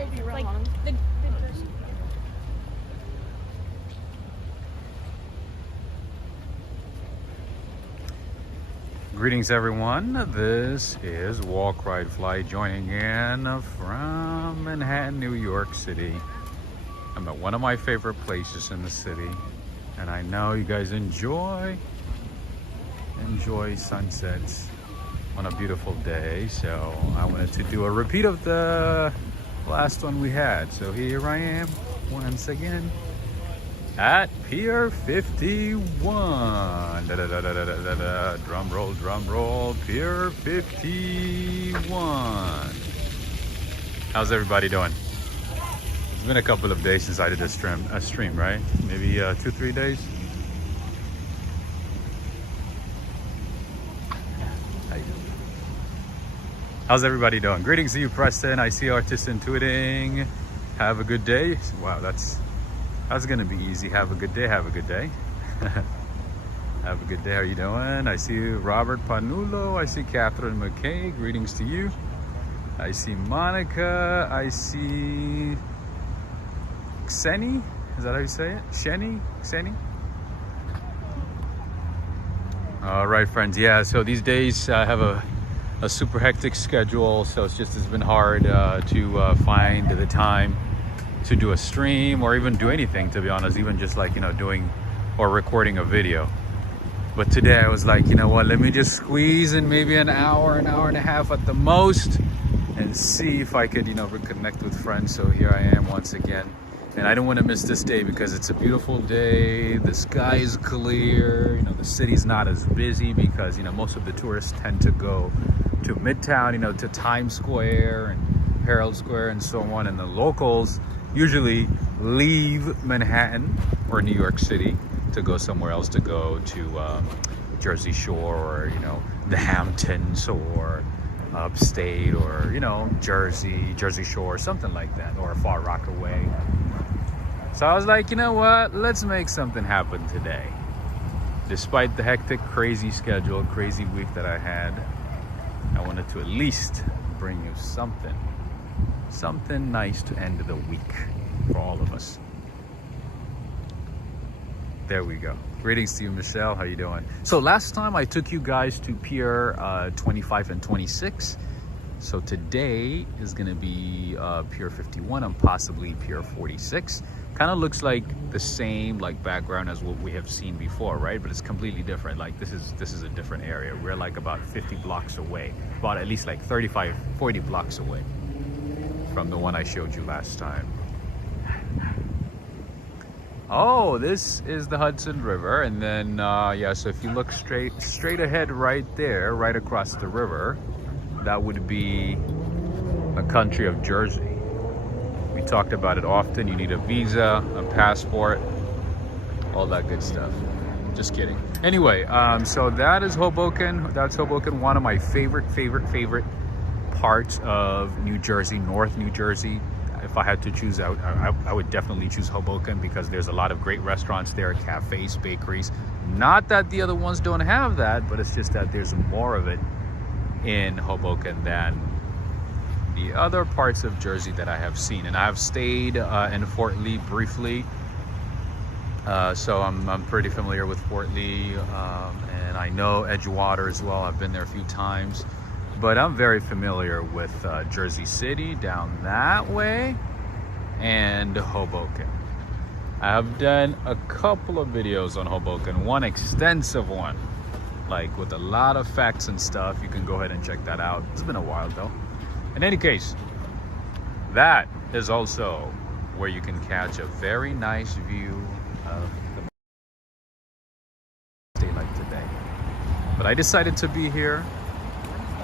like the Greetings everyone, this is Walk Ride Fly joining in from Manhattan, New York City. I'm at one of my favorite places in the city, and I know you guys enjoy sunsets on a beautiful day, so I wanted to do a repeat of the last one we had. So here I am once again at Pier 51. Drum roll, Pier 51. How's everybody doing? It's been a couple of days since I did a stream, right? Maybe 2-3 days. How's everybody doing? Greetings to you, Preston. I see Artist Intuiting. Have a good day. Wow, that's gonna be easy. Have a good day. Have a good day. Have a good day. How are you doing? I see Robert Panulo. I see Catherine McKay. Greetings to you. I see Monica. I see Xeni. Is that how you say it? Xeni? All right, friends. Yeah, so these days I have a super hectic schedule, so it's been hard to find the time to do a stream or even do anything, to be honest, even just like, doing or recording a video. But today I was like, you know what, let me just squeeze in maybe an hour and a half at the most and see if I could, reconnect with friends. So here I am once again, and I don't want to miss this day because it's a beautiful day. The sky is clear, the city's not as busy because, most of the tourists tend to go to Midtown, to Times Square and Herald Square and so on, and the locals usually leave Manhattan or New York City to go somewhere else, to go to Jersey Shore or the Hamptons or upstate or Jersey Shore, something like that, or Far Rockaway. So I was like, you know what, let's make something happen today. Despite the hectic, crazy schedule, crazy week that I had, I wanted to at least bring you something nice to end the week for all of us. There we go. Greetings to you, Michelle. How you doing? So last time I took you guys to Pier 25 and 26. So today is going to be Pier 51 and possibly Pier 46. Kind of looks like the same background as what we have seen before, right? But it's completely different. This is a different area. We're about 50 blocks away, about at least 35, 40 blocks away from the one I showed you last time. Oh, this is the Hudson River, and then so if you look straight ahead right there, right across the river, that would be the country of Jersey. We talked about it often. You need a visa, a passport, all that good stuff. Just kidding. Anyway, so that is Hoboken. That's Hoboken, one of my favorite parts of New Jersey, North New Jersey. If I had to choose out, I would definitely choose Hoboken because there's a lot of great restaurants there, cafes, bakeries. Not that the other ones don't have that, but it's just that there's more of it in Hoboken than the other parts of Jersey that I have seen. And I have stayed in Fort Lee briefly, so I'm pretty familiar with Fort Lee, and I know Edgewater as well. I've been there a few times, but I'm very familiar with Jersey City down that way and Hoboken. I have done a couple of videos on Hoboken, one extensive one, with a lot of facts and stuff. You can go ahead and check that out. It's been a while though. In any case, that is also where you can catch a very nice view of the day like today. But I decided to be here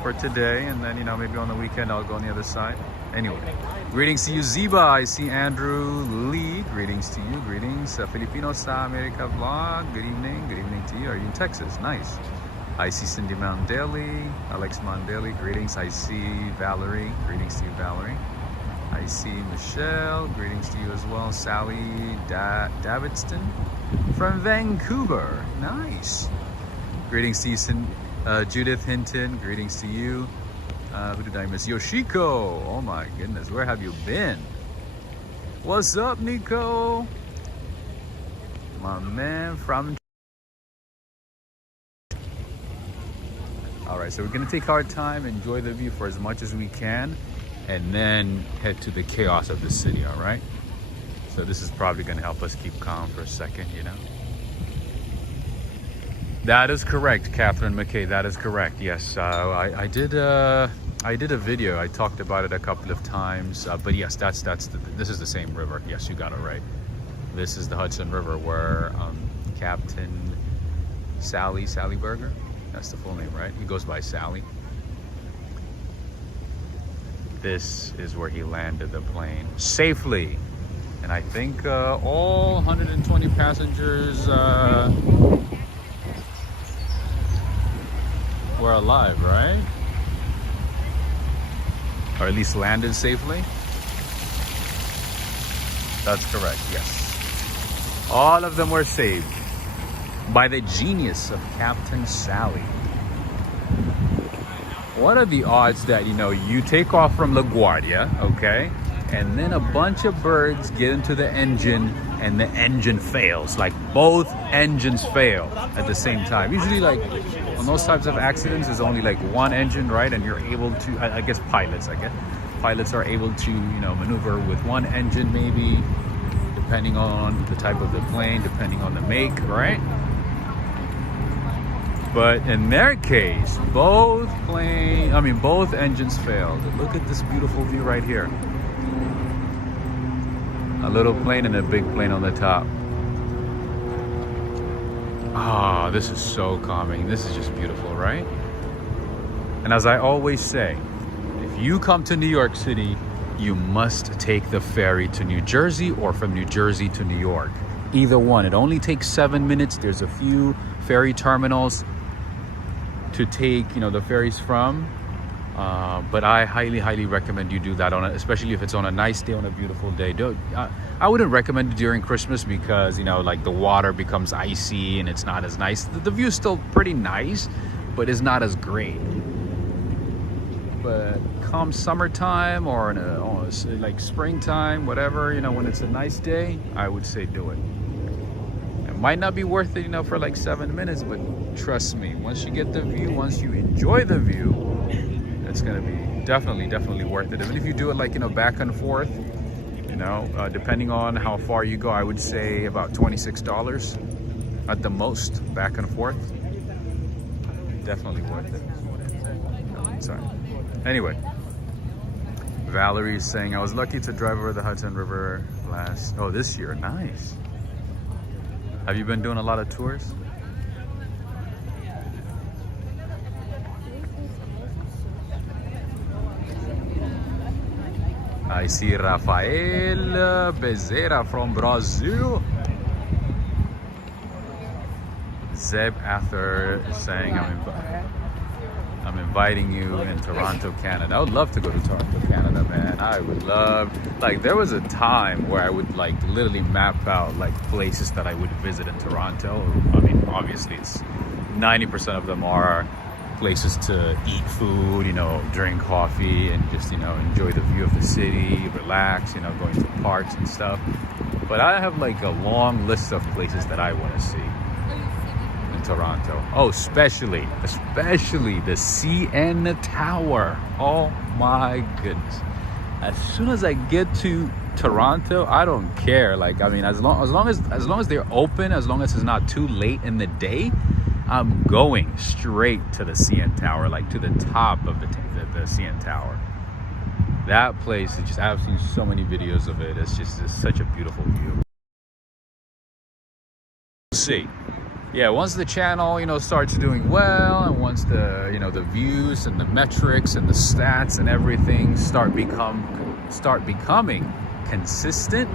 for today, and then maybe on the weekend I'll go on the other side. Anyway, greetings to you, Ziba. I see Andrew Lee. Greetings to you. Greetings, Filipino sa America vlog. Good evening to you. Are you in Texas? Nice. I see Cindy Mandeli, Alex Mandeli. Greetings. I see Valerie. Greetings to you, Valerie. I see Michelle. Greetings to you as well. Sally Davidston from Vancouver. Nice. Greetings to you, Judith Hinton. Greetings to you. Who did I miss? Yoshiko. Oh my goodness, where have you been? What's up, Nico? My man from... All right, so we're gonna take our time, enjoy the view for as much as we can, and then head to the chaos of the city, all right? So this is probably gonna help us keep calm for a second, you know? That is correct, Catherine McKay, that is correct, yes. I did a video, I talked about it a couple of times, but yes, this is the same river. Yes, you got it right. This is the Hudson River where Captain Sally Berger, that's the full name, right? He goes by Sally. This is where he landed the plane safely. And I think all 120 passengers were alive, right? Or at least landed safely. That's correct, yes. All of them were saved by the genius of Captain Sally. What are the odds that, you know, you take off from LaGuardia, okay, and then a bunch of birds get into the engine and the engine fails, like both engines fail at the same time? Usually, like on those types of accidents, there's only like one engine, right? And you're able to, I guess pilots are able to, you know, maneuver with one engine maybe, depending on the type of the plane, depending on the make, right? But in their case, both engines failed. Look at this beautiful view right here. A little plane and a big plane on the top. Ah, this is so calming. This is just beautiful, right? And as I always say, if you come to New York City, you must take the ferry to New Jersey or from New Jersey to New York. Either one. It only takes 7 minutes. There's a few ferry terminals to take, you know, the ferries from. But I highly recommend you do that, especially if it's on a nice day, on a beautiful day. I wouldn't recommend it during Christmas because, you know, like the water becomes icy and it's not as nice. The view's still pretty nice, but it's not as great. But come summertime or like springtime, whatever, you know, when it's a nice day, I would say do it. It might not be worth it, you know, for like 7 minutes, but trust me, once you get the view, once you enjoy the view, it's gonna be definitely worth it. Even if you do it like, you know, back and forth, you know, depending on how far you go, I would say about $26 at the most, back and forth. Definitely worth it. Sorry. Anyway, Valerie is saying, I was lucky to drive over the Hudson River this year. Nice. Have you been doing a lot of tours? I see Rafael Bezerra from Brazil. Zeb Ather is saying, I'm inviting you in Toronto, Canada. I would love to go to Toronto, Canada, man. I would love, like, there was a time where I would like literally map out like places that I would visit in Toronto. I mean, obviously it's 90% of them are places to eat food, you know, drink coffee and just, you know, enjoy the view of the city, relax, you know, going to parks and stuff. But I have like a long list of places that I want to see in Toronto. Oh, especially the CN Tower. Oh my goodness. As soon as I get to Toronto, I don't care. Like, I mean, as long as they're open, as long as it's not too late in the day, I'm going straight to the CN Tower, like to the top of the CN Tower. That place is just, I've seen so many videos of it. It's such a beautiful view. We'll see. Yeah, once the channel, you know, starts doing well, and once the, you know, the views and the metrics and the stats and everything start becoming consistent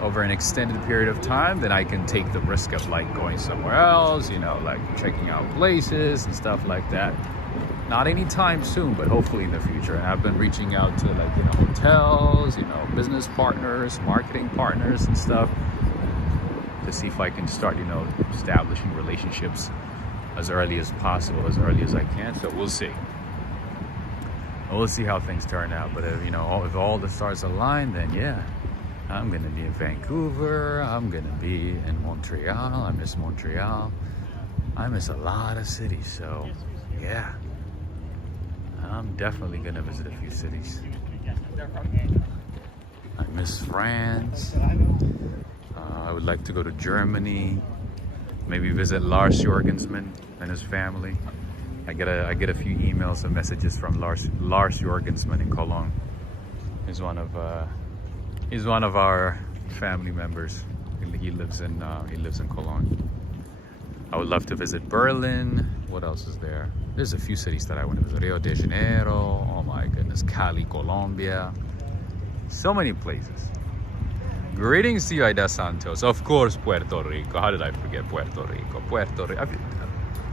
over an extended period of time, then I can take the risk of like going somewhere else, you know, like checking out places and stuff like that. Not anytime soon, but hopefully in the future. And I've been reaching out to, like, you know, hotels, you know, business partners, marketing partners and stuff to see if I can start, you know, establishing relationships as early as possible, as early as I can. So we'll see. We'll see how things turn out. But if, you know, if all the stars align, then yeah, I'm gonna be in Vancouver. I'm gonna be in Montreal. I miss Montreal. I miss a lot of cities. So yeah, I'm definitely gonna visit a few cities. I miss France. I would like to go to Germany. Maybe visit Lars Jorgensman and his family. I get a few emails and messages from Lars Jorgensman in Cologne. He's one of our family members. He lives in Cologne. I would love to visit Berlin. What else is there? There's a few cities that I want to visit. Rio de Janeiro. Oh my goodness, Cali, Colombia. So many places. Greetings to you, Aida Santos. Of course, Puerto Rico. How did I forget Puerto Rico?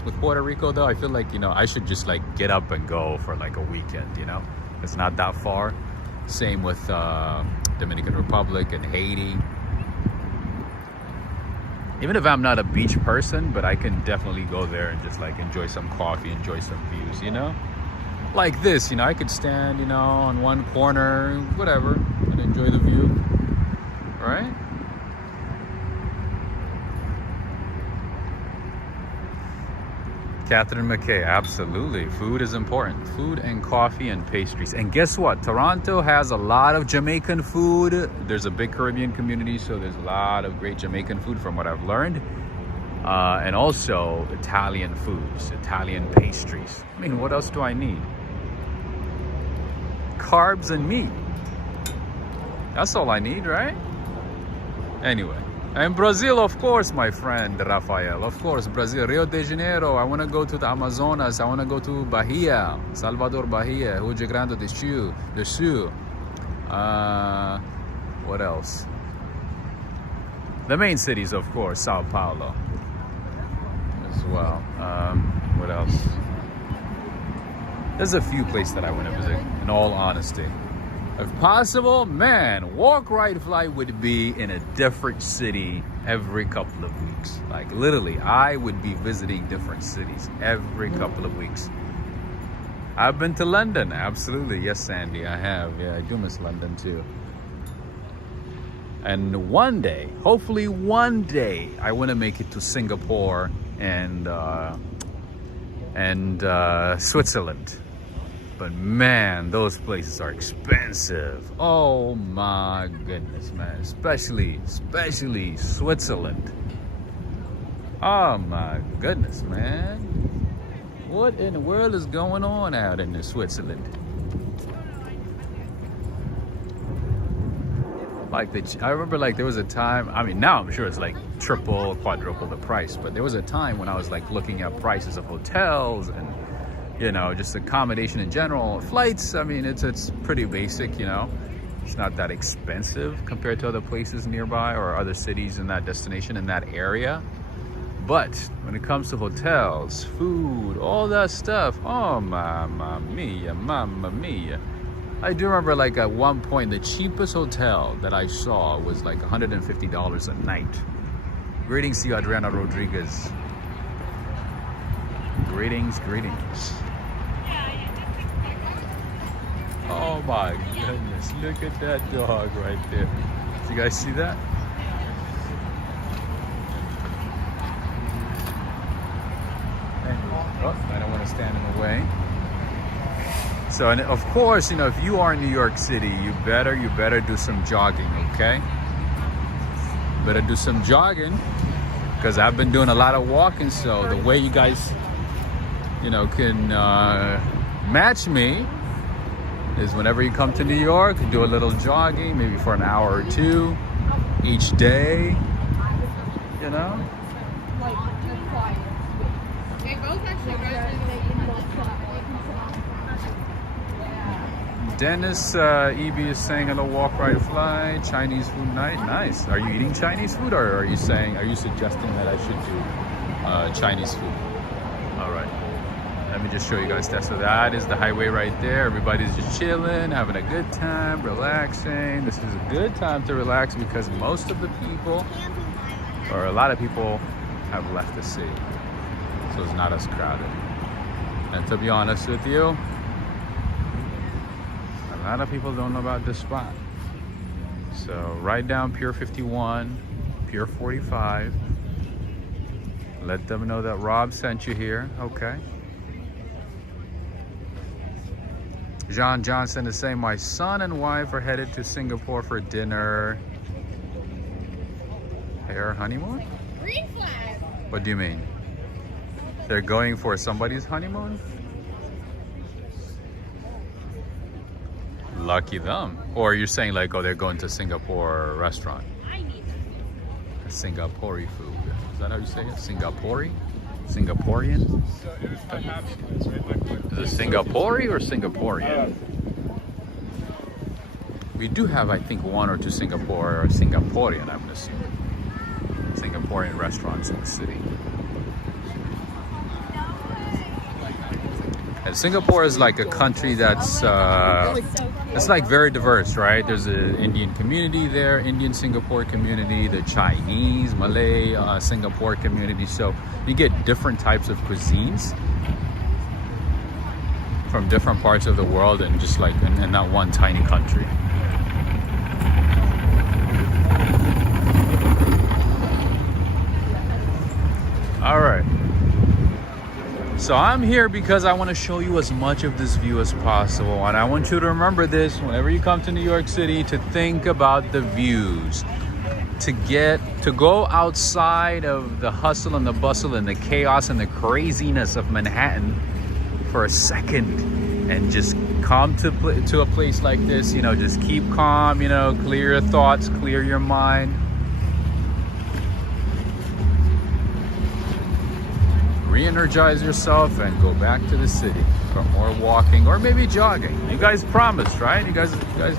With Puerto Rico, though, I feel like, you know, I should just like get up and go for like a weekend, you know? It's not that far. Same with Dominican Republic and Haiti. Even if I'm not a beach person, but I can definitely go there and just like enjoy some coffee, enjoy some views, you know? Like this, you know, I could stand, you know, on one corner, whatever, and enjoy the view, right? Catherine McKay, absolutely. Food is important. Food and coffee and pastries. And guess what? Toronto has a lot of Jamaican food. There's a big Caribbean community, so there's a lot of great Jamaican food from what I've learned. And also Italian foods, Italian pastries. I mean, what else do I need? Carbs and meat. That's all I need, right? Anyway. And Brazil, of course, my friend Rafael. Of course, Brazil, Rio de Janeiro. I want to go to the Amazonas. I want to go to Bahia, Salvador Bahia, Rio Grande do Sul. What else? The main cities, of course, Sao Paulo as well. What else? There's a few places that I want to visit, in all honesty. If possible, man, walk, ride, fly would be in a different city every couple of weeks. Like literally, I would be visiting different cities every couple of weeks. I've been to London, absolutely. Yes, Sandy, I have. Yeah, I do miss London too. And one day, hopefully one day, I want to make it to Singapore and Switzerland. But man, those places are expensive. Oh my goodness, man. Especially Switzerland. Oh my goodness, man. What in the world is going on out in Switzerland? Like I remember like there was a time, I mean now I'm sure it's like triple, quadruple the price, but there was a time when I was like looking at prices of hotels and, you know, just accommodation in general. Flights, I mean, it's pretty basic, you know. It's not that expensive compared to other places nearby or other cities in that destination, in that area. But when it comes to hotels, food, all that stuff, oh, mamma mia. I do remember like at one point, the cheapest hotel that I saw was like $150 a night. Greetings to you, Adriana Rodriguez. Greetings. Oh my goodness, look at that dog right there. Did you guys see that? Oh, I don't want to stand in the way. So, and of course, you know, if you are in New York City, you better do some jogging, okay? Better do some jogging, because I've been doing a lot of walking, so the way you guys, you know, can match me is whenever you come to New York, do a little jogging, maybe for an hour or two each day, you know? Dennis EB is saying hello, walk, ride, fly, Chinese food night. Nice. Are you eating Chinese food, or are you suggesting that I should do Chinese food? All right. Let me just show you guys that. So that is the highway right there. Everybody's just chilling, having a good time, relaxing. This is a good time to relax because most of the people, or a lot of people, have left the city. So it's not as crowded. And to be honest with you, A lot of people don't know about this spot. So write down Pier 51, Pier 45. Let them know that Rob sent you here. Okay. John Johnson is saying, my son and wife are headed to Singapore for dinner. Their honeymoon? Green flag. What do you mean? They're going for somebody's honeymoon? Lucky them. Or you're saying like, oh, they're going to Singapore restaurant. I need Singaporean food. Is that how you say it? Singaporean? Singaporean? So it was my happy place, right? Is it Singapore or Singaporean? We do have, I think, one or two Singapore or Singaporean, I'm assuming. Singaporean restaurants in the city. And Singapore is like a country that's it's like very diverse, right? There's an Indian community there, Indian Singapore community, the Chinese, Malay Singapore community. So you get different types of cuisines from different parts of the world, and just like in that one tiny country. All right. So I'm here because I want to show you as much of this view as possible, and I want you to remember this whenever you come to New York City, to think about the views, to go outside of the hustle and the bustle and the chaos and the craziness of Manhattan for a second and just come to a place like this. You know, just keep calm, you know, clear your thoughts, clear your mind. Re-energize yourself and go back to the city for more walking or maybe jogging. You guys promised, right? You guys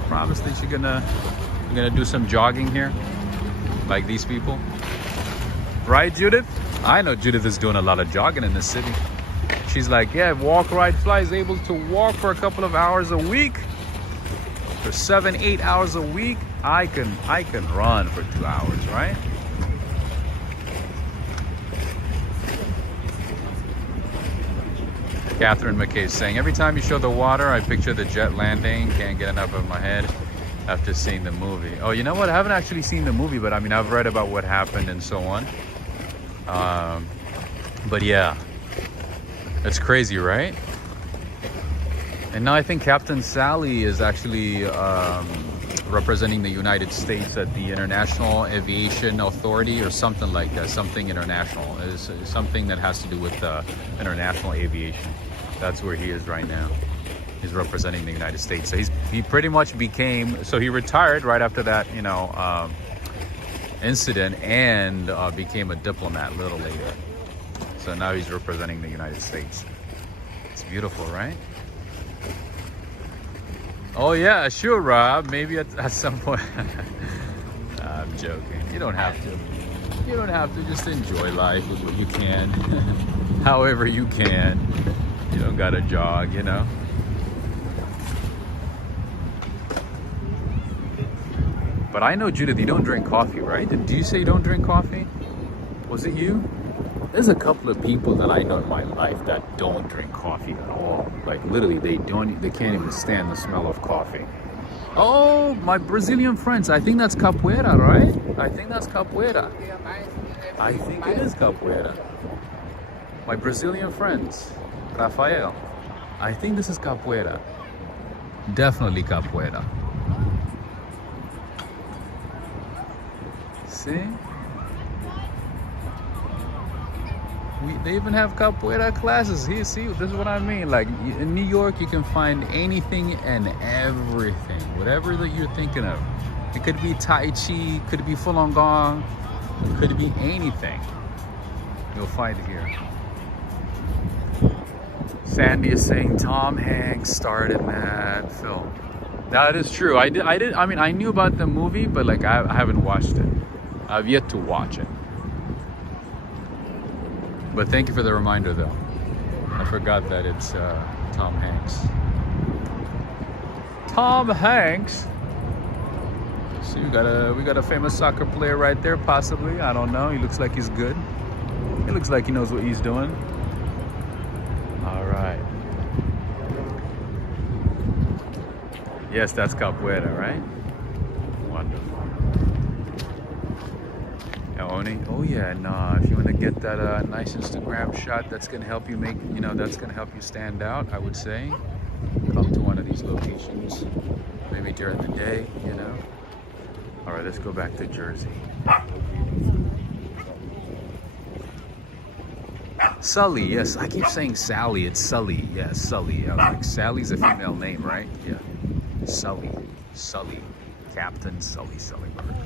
promised that you're gonna do some jogging here, like these people, right, Judith? I know Judith is doing a lot of jogging in the city. She's like, yeah, Walk Ride Fly is able to walk for a couple of hours a week, for 7-8 hours a week. I can run for 2 hours, right? Catherine McKay is saying, every time you show the water, I picture the jet landing. Can't get enough of my head after seeing the movie. Oh, you know what? I haven't actually seen the movie, but I mean, I've read about what happened and so on. But yeah, it's crazy, right? And now I think Captain Sally is actually representing the United States at the International Aviation Authority or something like that. Something international. It's something that has to do with international aviation. That's where he is right now. He's representing the United States. So he pretty much became, so he retired right after that, you know, incident, and became a diplomat a little later. So now he's representing the United States. It's beautiful, right? Oh yeah, sure, Rob. Maybe at some point. I'm joking. You don't have to. You don't have to. Just enjoy life with what you can, however you can. You don't gotta jog, you know. But I know, Judith, you don't drink coffee, right? Did you say you don't drink coffee? Was it you? There's a couple of people that I know in my life that don't drink coffee at all. Like literally, they can't even stand the smell of coffee. Oh, my Brazilian friends. I think that's capoeira, right? I think that's capoeira. I think it is capoeira. My Brazilian friends, Rafael. I think this is capoeira. Definitely capoeira. See? They even have capoeira classes here. See, this is what I mean. Like in New York, you can find anything and everything, whatever that you're thinking of. It could be Tai Chi, could be Falun Gong, could be anything. You'll find it here. Sandy is saying Tom Hanks starred in that film. That is true. I mean, I knew about the movie, but like I haven't watched it. I've yet to watch it. But thank you for the reminder, though. I forgot that it's Tom Hanks. Tom Hanks. See, we got a famous soccer player right there, possibly. I don't know. He looks like he's good. He looks like he knows what he's doing. All right. Yes, that's capoeira, right? Wonderful. Oh yeah, and if you want to get that nice Instagram shot, that's gonna help you make, that's gonna help you stand out. I would say, come to one of these locations, maybe during the day. All right, let's go back to Jersey. Sully, yes, I keep saying Sally. It's Sully. Yeah, Sully. I was like, Sally's a female name, right? Yeah, Sully, Captain Sully Sullyberg.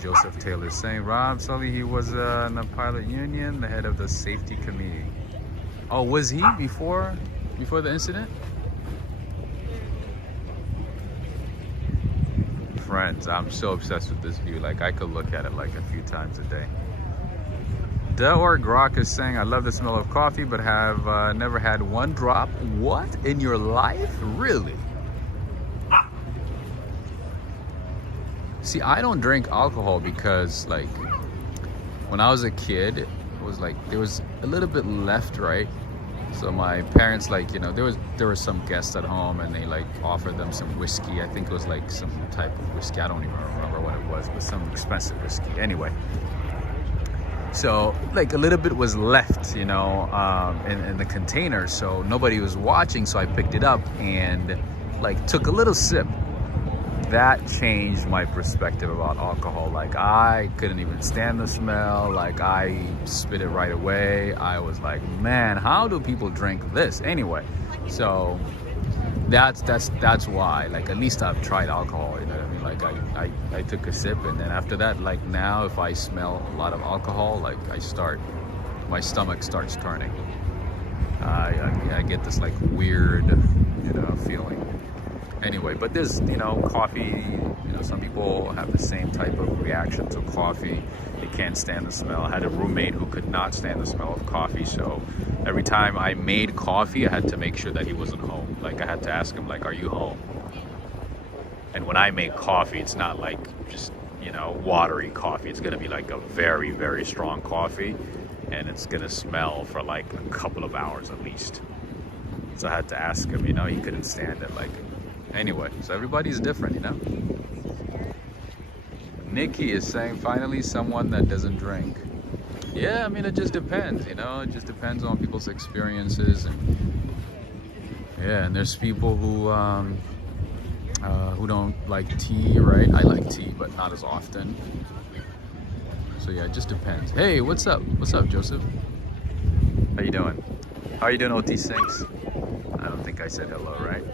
Joseph Taylor saying, Rob Sully, he was in the pilot union, the head of the safety committee. Oh, was he before the incident? Friends, I'm so obsessed with this view. Like, I could look at it like a few times a day. Delor Grok is saying, I love the smell of coffee, but have never had one drop. What? In your life? Really? See, I don't drink alcohol because, like, when I was a kid, it was like there was a little bit left, right? So my parents, like, there were some guests at home, and they like offered them some whiskey. I think it was like some type of whiskey. I don't even remember what it was, but some expensive whiskey. Anyway, so like a little bit was left, in the container. So nobody was watching, so I picked it up and like took a little sip. That changed my perspective about alcohol. Like, I couldn't even stand the smell. Like, I spit it right away. I was like, man, how do people drink this? Anyway, so that's why. Like, at least I've tried alcohol. You know what I mean? Like, I took a sip, and then after that, like, now if I smell a lot of alcohol, like, my stomach starts turning. I get this like weird, feeling. Anyway, but there's, coffee, some people have the same type of reaction to coffee. They can't stand the smell. I had a roommate who could not stand the smell of coffee, so every time I made coffee, I had to make sure that he wasn't home. Like, I had to ask him, like, are you home? And when I make coffee, it's not like just, watery coffee. It's going to be like a very, very strong coffee, and it's going to smell for like a couple of hours at least. So I had to ask him, he couldn't stand it. Like, anyway, so everybody's different, Nikki is saying, finally someone that doesn't drink. Yeah, I mean, it just depends, it just depends on people's experiences. And yeah, and there's people who don't like tea, right? I like tea, but not as often. So yeah, it just depends. Hey, what's up? What's up, Joseph? How you doing? How are you doing, OT6? I don't think I said hello, right?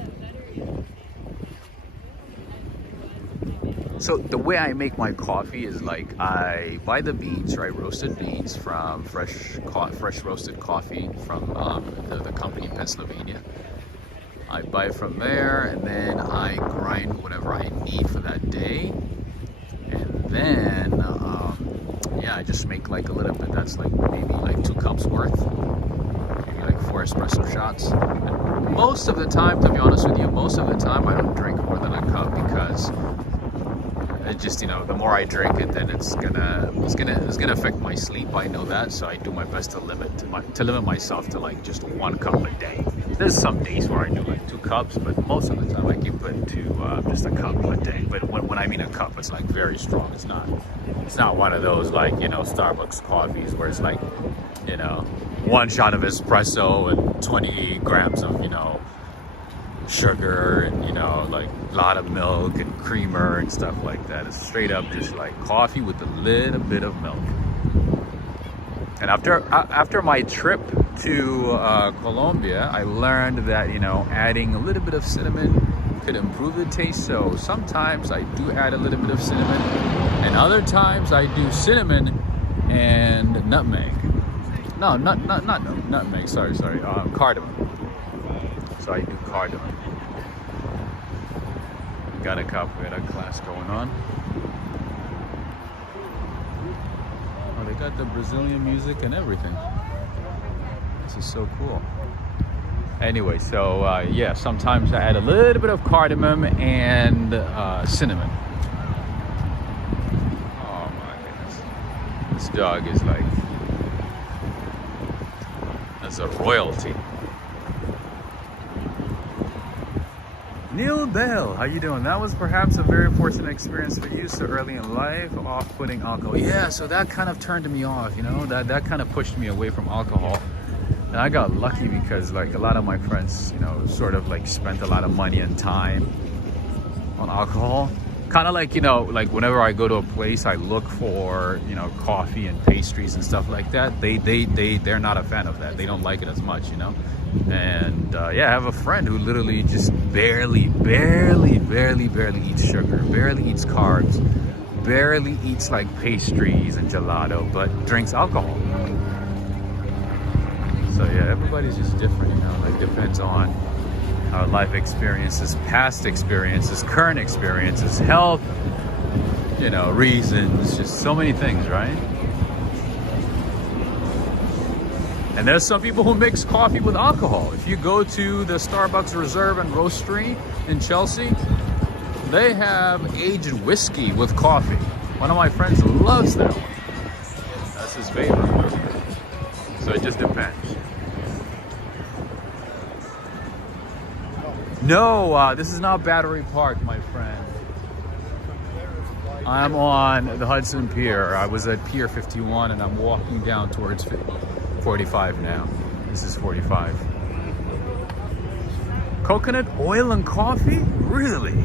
So the way I make my coffee is like, I buy the beans, right? Roasted beans from fresh roasted coffee from the company in Pennsylvania. I buy it from there, and then I grind whatever I need for that day. And then, I just make like a little bit. That's like maybe like 2 cups worth. Maybe like 4 espresso shots. And most of the time, to be honest with you, I don't drink more than a cup, because it just, the more I drink it, then it's gonna affect my sleep. I know that, so I do my best to limit myself to like just 1 cup a day. There's some days where I do like 2 cups, but most of the time I keep it to just a cup a day. But when I mean a cup, it's like very strong. It's not one of those like, Starbucks coffees where it's like, 1 shot of espresso and 20 grams of, sugar and, like a lot of milk and creamer and stuff like that. It's straight up just like coffee with a little bit of milk. And after my trip to Colombia, I learned that, adding a little bit of cinnamon could improve the taste. So sometimes I do add a little bit of cinnamon, and other times I do cinnamon and nutmeg. No, not nutmeg. Sorry. Cardamom. So I do cardamom. Got a capoeira class going on. Oh, they got the Brazilian music and everything. This is so cool. Anyway, so yeah, sometimes I add a little bit of cardamom and cinnamon. Oh my goodness. This dog is like, that's a royalty. Neil Bell, how you doing? That was perhaps a very fortunate experience for you so early in life, off-putting alcohol. Yeah, so that kind of turned me off, you know, that kind of pushed me away from alcohol. And I got lucky because like a lot of my friends, you know, sort of like spent a lot of money and time on alcohol. Kind of like, you know, like whenever I go to a place, I look for, you know, coffee and pastries and stuff like that. They're not a fan of that. They don't like it as much, you know. And yeah, I have a friend who literally just barely eats sugar, barely eats carbs, barely eats like pastries and gelato, but drinks alcohol. So yeah, everybody's just different, you know, like depends on our life experiences, past experiences, current experiences, health, you know, reasons, just so many things, right? And there's some people who mix coffee with alcohol. If you go to the Starbucks Reserve and Roastery in Chelsea, they have aged whiskey with coffee. One of my friends loves that one. That's his favorite. So it just depends. No, this is not Battery Park, my friend. I'm on the Hudson Pier. I was at Pier 51 and I'm walking down towards 45 now. This is 45. Coconut oil and coffee? Really?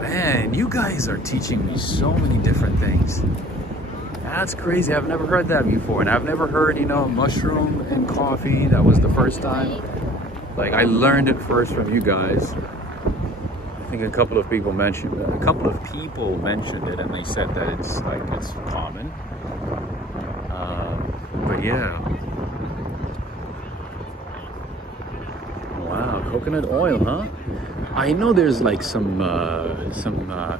Man, you guys are teaching me so many different things. That's crazy. I've never heard that before. And I've never heard, you know, mushroom and coffee. That was the first time. Like, I learned it first from you guys. I think a couple of people mentioned it, and they said that it's like, it's common. But yeah. Wow, coconut oil, huh? I know there's like some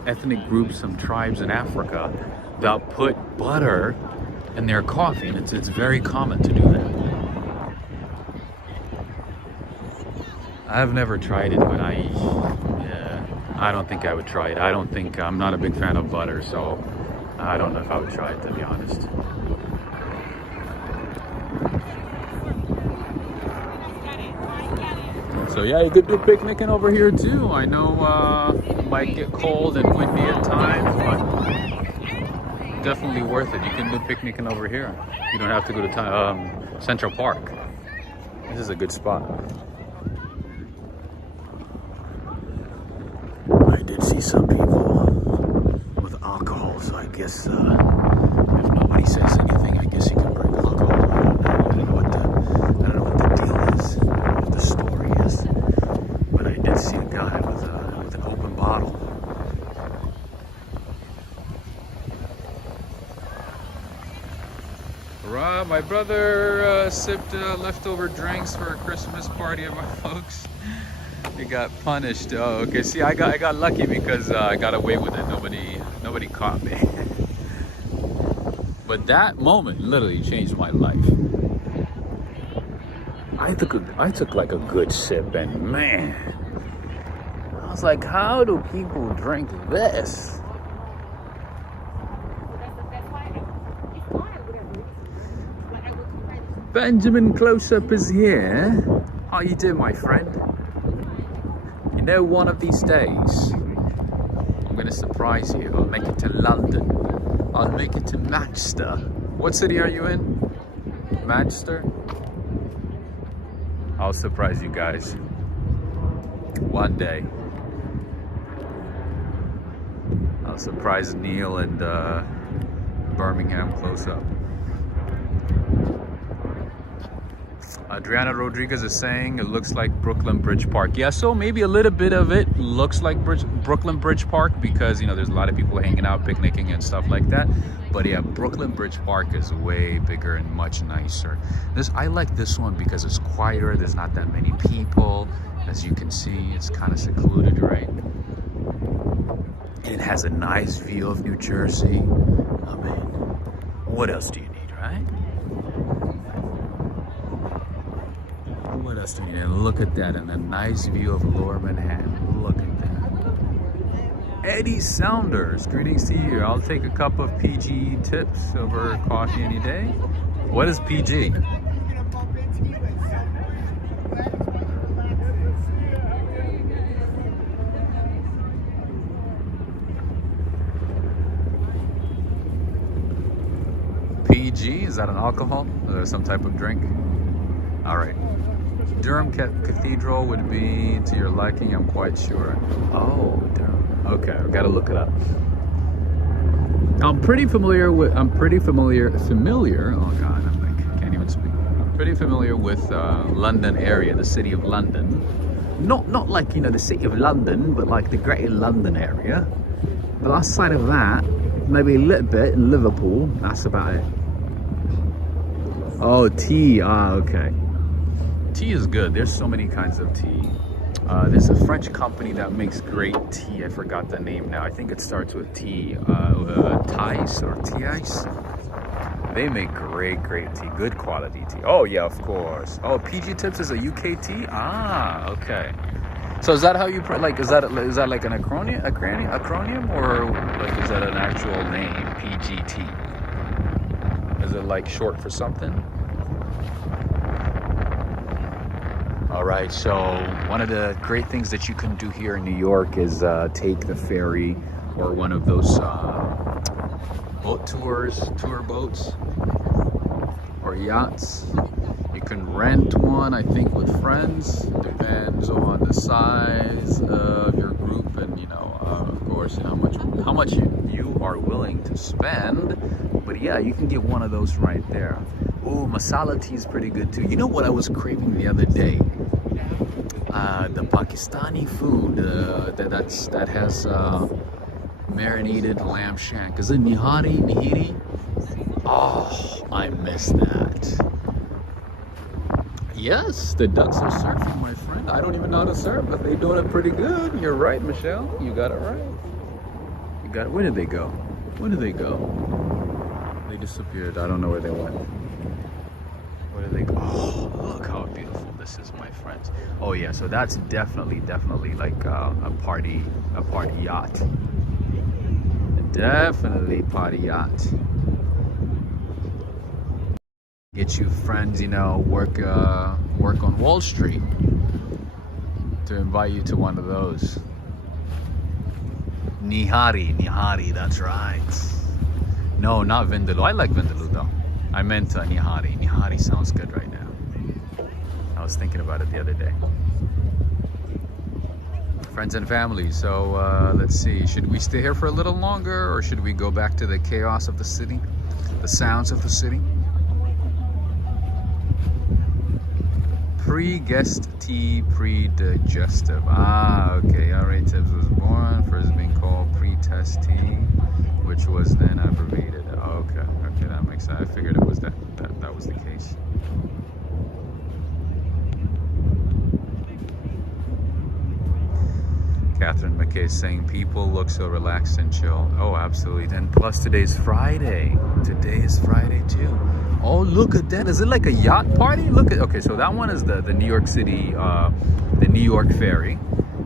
ethnic groups, some tribes in Africa that put butter in their coffee, and it's very common to do that. I've never tried it, but I don't think I would try it. I'm not a big fan of butter, so I don't know if I would try it, to be honest. So yeah, you could do picnicking over here too. I know it might get cold and windy at times, but definitely worth it. You can do picnicking over here. You don't have to go to Central Park. This is a good spot. I did see some people with alcohol, so I guess if nobody says anything, I guess you can bring alcohol. I don't know what the deal is, what the story is, but I did see a guy with an open bottle. Rob, my brother sipped leftover drinks for a Christmas party of my folks. He got punished. Oh, okay. See, I got lucky because I got away with it. Nobody caught me. But that moment literally changed my life. I took like a good sip, and man, I was like, how do people drink this? Benjamin Close-Up is here. How you doing, my friend? You know, one of these days, I'm gonna surprise you. I'll make it to London. I'll make it to Manchester. What city are you in? Manchester? I'll surprise you guys. One day. I'll surprise Neil and Birmingham Close-Up. Adriana Rodriguez is saying it looks like Brooklyn Bridge Park. Yeah, so maybe a little bit of it looks like Brooklyn Bridge Park because, you know, there's a lot of people hanging out, picnicking and stuff like that. But yeah, Brooklyn Bridge Park is way bigger and much nicer. I like this one because it's quieter. There's not that many people. As you can see, it's kind of secluded, right? And it has a nice view of New Jersey. I mean, what else do you need, right? What else do you need? And look at that, and a nice view of Lower Manhattan. Look at that. Eddie Saunders, greetings to you. I'll take a cup of PG tips over coffee any day. What is PG? PG? Is that an alcohol? Is there some type of drink? All right. Durham Cathedral would be to your liking, I'm quite sure. Oh, Durham. Okay, I've got to look it up. I'm pretty familiar. Oh God, I'm like, can't even speak. I'm pretty familiar with London area, the city of London. Not like, you know, the city of London, but like the Greater London area. But outside of that, maybe a little bit in Liverpool. That's about it. Oh, tea. Ah, okay. Tea is good. There's so many kinds of tea. There's a French company that makes great tea. I forgot the name now. I think it starts with T. Thais or Thais. They make great tea. Good quality tea. Oh yeah, of course. Oh, PG Tips is a UK tea. Ah, okay. So is that how you like? Is that like an acronym, or like is that an actual name? PGT. Is it like short for something? All right, so one of the great things that you can do here in New York is take the ferry or one of those boat tour boats or yachts. You can rent one, I think, with friends. Depends on the size of your group and, you know, of course, how much you are willing to spend. But yeah, you can get one of those right there. Ooh, masala tea is pretty good too. You know what I was craving the other day? The Pakistani food that has marinated lamb shank. Is it nihari? Oh, I miss that. Yes, the ducks are surfing, my friend. I don't even know how to surf, but they're doing it pretty good. You're right, Michelle. You got it right. You got it. Where did they go? They disappeared. I don't know where they went. Where did they go? Oh, look how beautiful this is, my friends. Oh yeah, so that's definitely like a party yacht. Definitely party yacht. Get you friends, you know, work on Wall Street to invite you to one of those. Nihari, that's right. No, not Vindaloo. I like Vindaloo though. I meant Nihari. Nihari sounds good right now. I was thinking about it the other day. Friends and family. So let's see. Should we stay here for a little longer, or should we go back to the chaos of the city, the sounds of the city? Pre-guest tea, pre-digestive. Ah, okay. Alright, Tibbs was born, first being called pre-test tea, which was then abbreviated. Oh, okay, that makes sense. I figured it was that was the case. Catherine McKay saying people look so relaxed and chill. Oh, absolutely. And plus today's Friday. Today is Friday too. Oh, look at that. Is it like a yacht party? Look at, okay, so that one is the New York City, the New York ferry.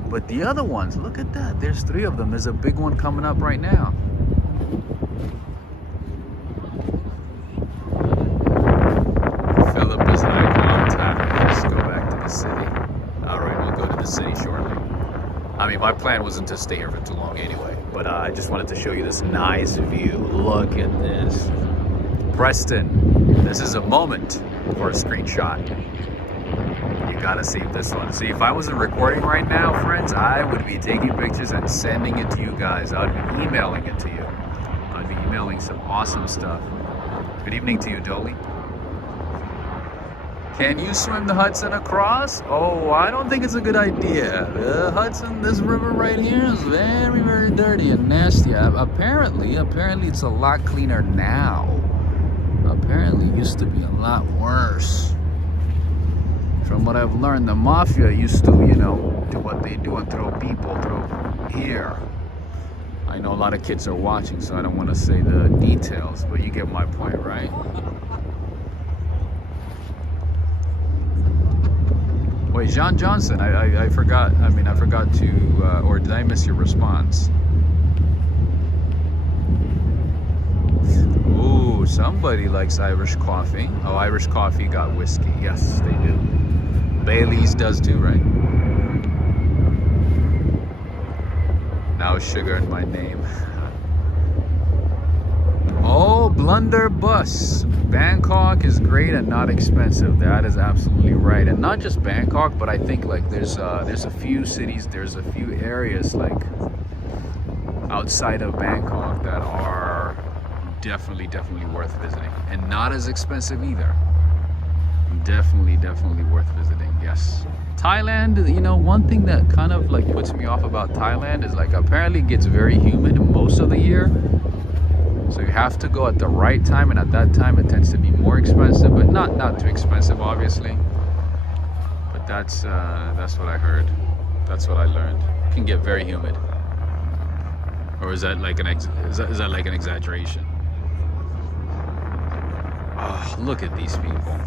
But the other ones, look at that. There's 3 of them. There's a big one coming up right now. Philip is like on time. Let's go back to the city. All right, we'll go to the city shortly. I mean, my plan wasn't to stay here for too long anyway, but I just wanted to show you this nice view. Look at this. Preston, this is a moment for a screenshot. You gotta save this one. See, if I wasn't recording right now, friends, I would be taking pictures and sending it to you guys. I would be emailing it to you. I'd be emailing some awesome stuff. Good evening to you, Dolly. Can you swim the Hudson across? Oh, I don't think it's a good idea. The Hudson, this river right here is very dirty and nasty. Apparently it's a lot cleaner now. Apparently it used to be a lot worse. From what I've learned, the mafia used to, you know, do what they do and throw people through here. I know a lot of kids are watching, so I don't want to say the details, but you get my point, right? Wait, John Johnson, I forgot. I mean, I forgot to, or did I miss your response? Ooh, somebody likes Irish coffee. Oh, Irish coffee got whiskey. Yes, they do. Bailey's does too, right? Now sugar in my name. Oh, Oh, blunderbuss. Bangkok is great and not expensive. That is absolutely right. And not just Bangkok, but I think like there's a few cities, there's a few areas like outside of Bangkok that are definitely worth visiting, and not as expensive either. Definitely worth visiting. Yes. Thailand, you know, one thing that kind of like puts me off about Thailand is like apparently it gets very humid most of the year. So you have to go at the right time, and at that time it tends to be more expensive, but not too expensive obviously. But that's what I heard. That's what I learned. It can get very humid. Or is that like is that like an exaggeration? Oh, look at these people.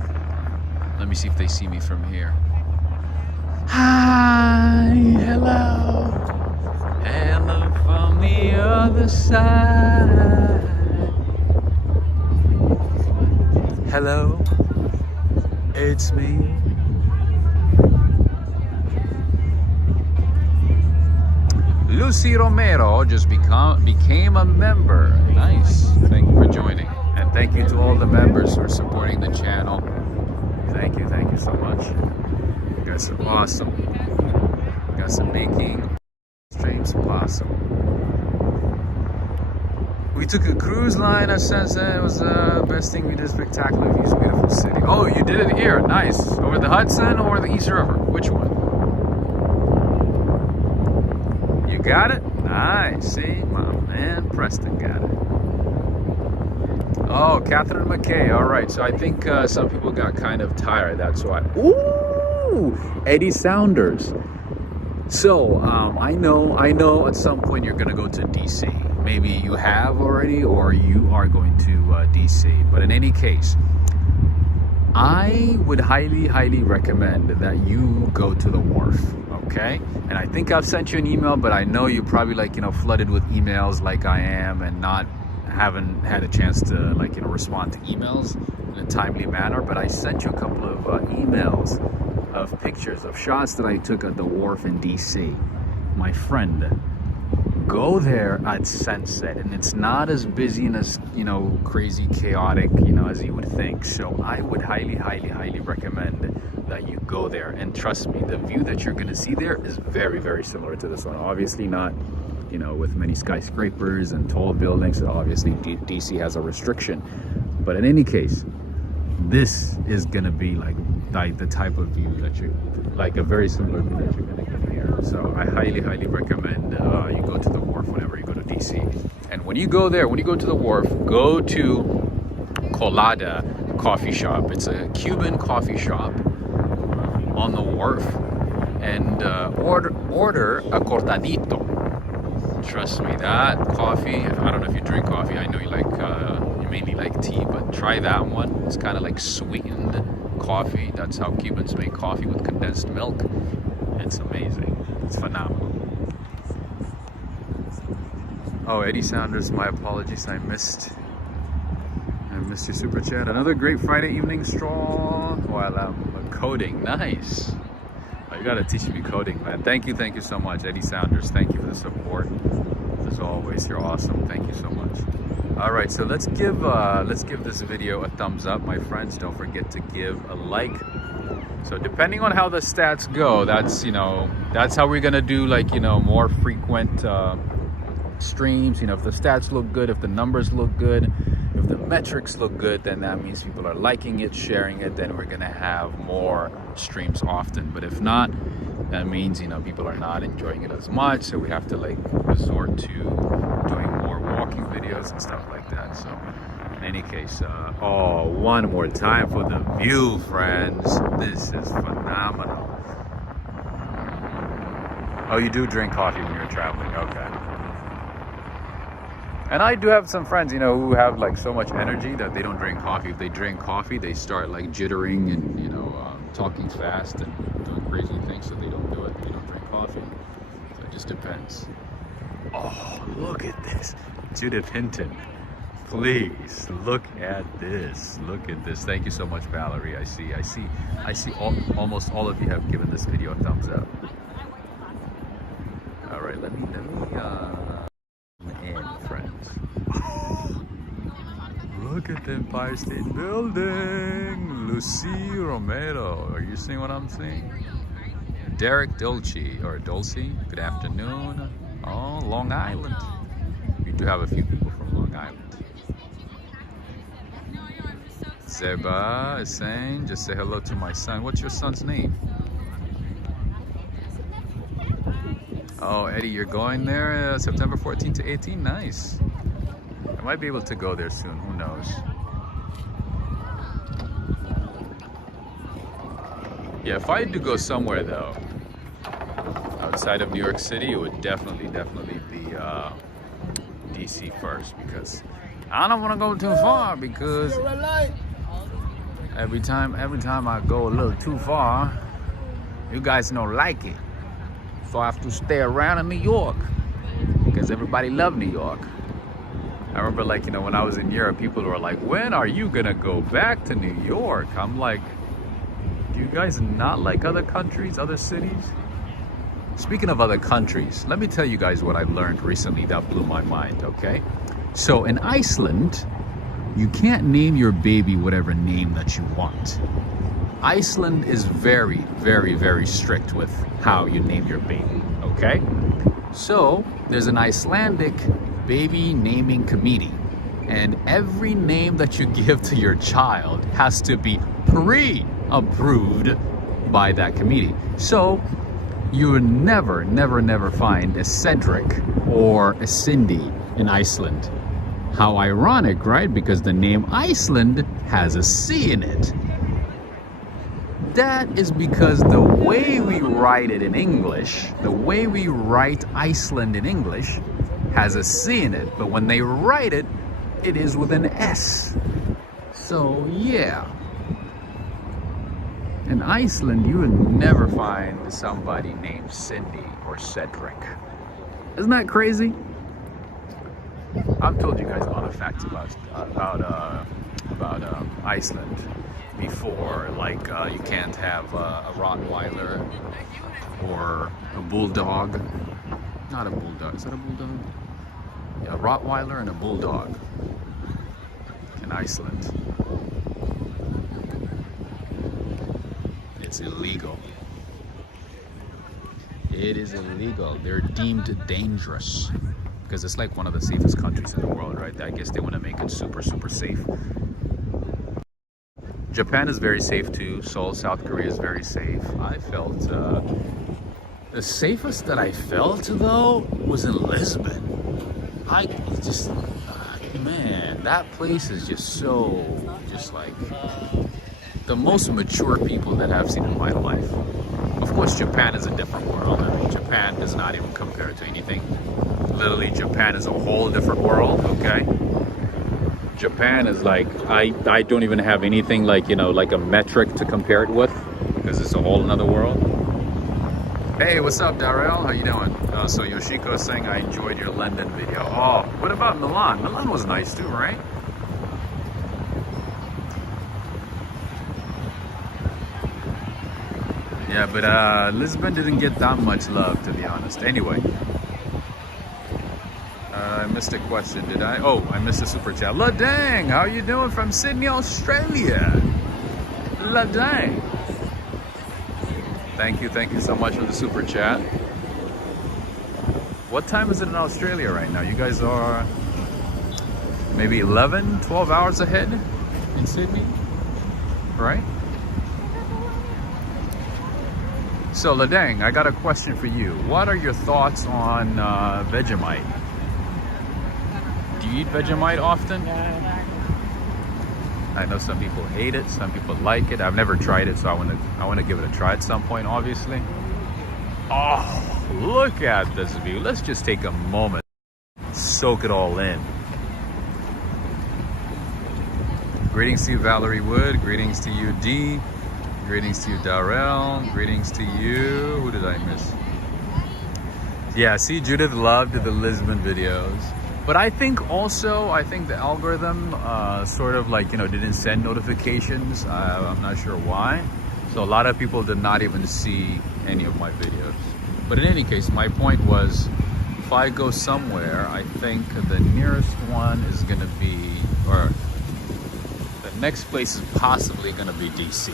Let me see if they see me from here. Hi, hello. Hello from the other side. Hello, it's me. Lucy Romero just became a member. Nice. Thank you for joining. And thank you to all the members for supporting the channel. Thank you so much. You guys are awesome. You guys are making streams awesome. We took a cruise line at sunset. It was the best thing we did. Spectacular views, beautiful city. Oh, you did it here. Nice. Over the Hudson or the East River? Which one? You got it? Nice. See, my man Preston got it. Oh, Catherine McKay. All right. So I think some people got kind of tired. That's why. Ooh, Eddie Saunders. So I know at some point you're gonna go to DC. Maybe you have already, or you are going to DC. But in any case, I would highly recommend that you go to the wharf. Okay, and I think I've sent you an email, but I know you're probably like, you know, flooded with emails like I am, and haven't had a chance to like, you know, respond to emails in a timely manner. But I sent you a couple of emails of pictures of shots that I took at the wharf in DC. My friend, go there at sunset, and it's not as busy and as, you know, crazy chaotic, you know, as you would think. So I would highly recommend that you go there, and trust me, the view that you're going to see there is very similar to this one. Obviously not, you know, with many skyscrapers and tall buildings. So obviously DC has a restriction, but in any case, this is going to be like the type of view that you like, a very similar view that you're going to get here. So I highly recommend you go to the wharf whenever you go to DC. And when you go there, when you go to the wharf, go to Colada coffee shop. It's a Cuban coffee shop on the wharf, and order a cortadito. Trust me, that coffee, I don't know if you drink coffee, I know you like you mainly like tea, but try that one. It's kind of like sweetened coffee. That's how Cubans make coffee, with condensed milk. It's amazing. It's phenomenal. Oh, Eddie Saunders, my apologies, I missed your super chat. Another great Friday evening stroll while I'm coding. Nice. Oh, you gotta teach me coding, man. Thank you so much, Eddie Saunders. Thank you for the support. As always, you're awesome. Thank you so much. All right, so let's give this video a thumbs up, my friends. Don't forget to give a like. So depending on how the stats go, that's, you know, that's how we're gonna do, like, you know, more frequent streams. You know, if the stats look good, if the numbers look good, if the metrics look good, then that means people are liking it, sharing it, then we're gonna have more streams often. But if not, that means, you know, people are not enjoying it as much, so we have to like resort to doing more walking videos and stuff like that. So in any case, oh, one more time for the view, friends. This is phenomenal. Oh, you do drink coffee when you're traveling? Okay. And I do have some friends, you know, who have like so much energy that they don't drink coffee. If they drink coffee, they start like jittering and, you know, talking fast and doing crazy things, so they don't do it. They don't drink coffee. So it just depends. Oh, look at this. Judith Hinton, please look at this. Look at this. Thank you so much, Valerie. I see almost all of you have given this video a thumbs up. All right, let me in, friends. Look at the Empire State Building. Lucy Romero. Are you seeing what I'm seeing? Derek Dolce, or Dulce. Good afternoon. Oh, Long Island. We do have a few people from Long Island. Zeba is saying, just say hello to my son. What's your son's name? Oh, Eddie, you're going there September 14 to 18? Nice. I might be able to go there soon. Who knows? Yeah, if I had to go somewhere though, outside of New York City, it would definitely be DC first, because I don't want to go too far, because every time I go a little too far, you guys don't like it. So I have to stay around in New York, because everybody loves New York. I remember, like, you know, when I was in Europe, people were like, when are you gonna go back to New York? I'm like, do you guys not like other countries, other cities? Speaking of other countries, let me tell you guys what I learned recently that blew my mind, okay? So in Iceland, you can't name your baby whatever name that you want. Iceland is very, very, very strict with how you name your baby, okay? So there's an Icelandic baby naming committee, and every name that you give to your child has to be pre-approved by that committee. So you would never find a Cedric or a Cindy in Iceland. How ironic, right? Because the name Iceland has a C in it. That is because the way we write it in English, the way we write Iceland in English, has a C in it, but when they write it, it is with an S. So yeah, in Iceland you would never find somebody named Cindy or Cedric. Isn't that crazy? I've told you guys a lot of facts about Iceland before, like you can't have a Rottweiler or a bulldog. Not a bulldog. Is that a bulldog? Yeah, a Rottweiler and a bulldog in Iceland. It's illegal. It is illegal. They're deemed dangerous because it's like one of the safest countries in the world, right? I guess they want to make it super, super safe. Japan is very safe too. Seoul, South Korea is very safe. I felt the safest that I felt though was in Lisbon. Man, that place is just so, just like the most mature people that I've seen in my life. Of course, Japan is a different world. I mean, Japan does not even compare to anything. Literally, Japan is a whole different world, okay? Japan is like, I don't even have anything like, you know, like a metric to compare it with, because it's a whole another world. Hey, what's up, Darrell? How you doing? So Yoshiko is saying, I enjoyed your London video. Oh, what about Milan? Milan was nice too, right? Yeah, but Lisbon didn't get that much love, to be honest. Anyway, I missed a question, did I? Oh, I missed a super chat. La dang, how you doing from Sydney, Australia? La dang. Thank you so much for the super chat. What time is it in Australia right now? You guys are maybe 11, 12 hours ahead in Sydney, right? So Ladang, I got a question for you. What are your thoughts on Vegemite? Do you eat Vegemite often? I know some people hate it, some people like it. I've never tried it, so I want to give it a try at some point, obviously. Oh, look at this view. Let's just take a moment, soak it all in. Greetings to you, Valerie Wood. Greetings to you, Dee. Greetings to you, Darrell. Greetings to you. Who did I miss? Yeah, see, Judith loved the Lisbon videos. But I think the algorithm sort of like, you know, didn't send notifications. I'm not sure why. So a lot of people did not even see any of my videos. But in any case, my point was, if I go somewhere, I think the nearest one is going to be, or Next place is possibly gonna be DC.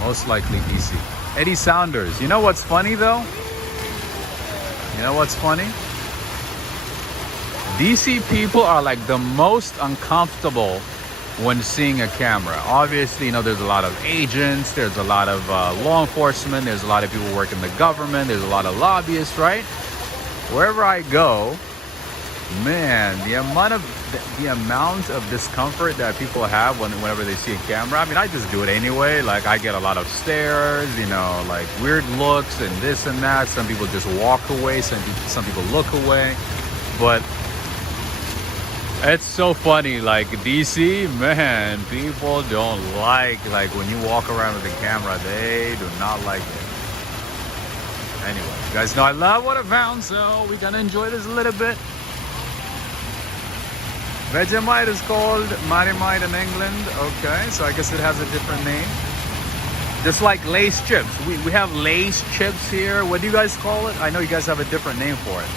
Most likely DC. Eddie Saunders. You know what's funny though? You know what's funny? DC people are like the most uncomfortable when seeing a camera. Obviously, you know, there's a lot of agents, there's a lot of law enforcement, there's a lot of people who work in the government, there's a lot of lobbyists, right? Wherever I go, man, the amount of discomfort that people have whenever they see a camera. I mean, I just do it anyway. Like, I get a lot of stares, you know, like weird looks and this and that. Some people just walk away, some people look away. But it's so funny, like DC, man, people don't like when you walk around with a camera, they do not like it. Anyway, you guys know I love what I found, so we're gonna enjoy this a little bit. Vegemite is called Marimite in England. Okay, so I guess it has a different name. Just like Lay's chips. We have Lay's chips here. What do you guys call it? I know you guys have a different name for it.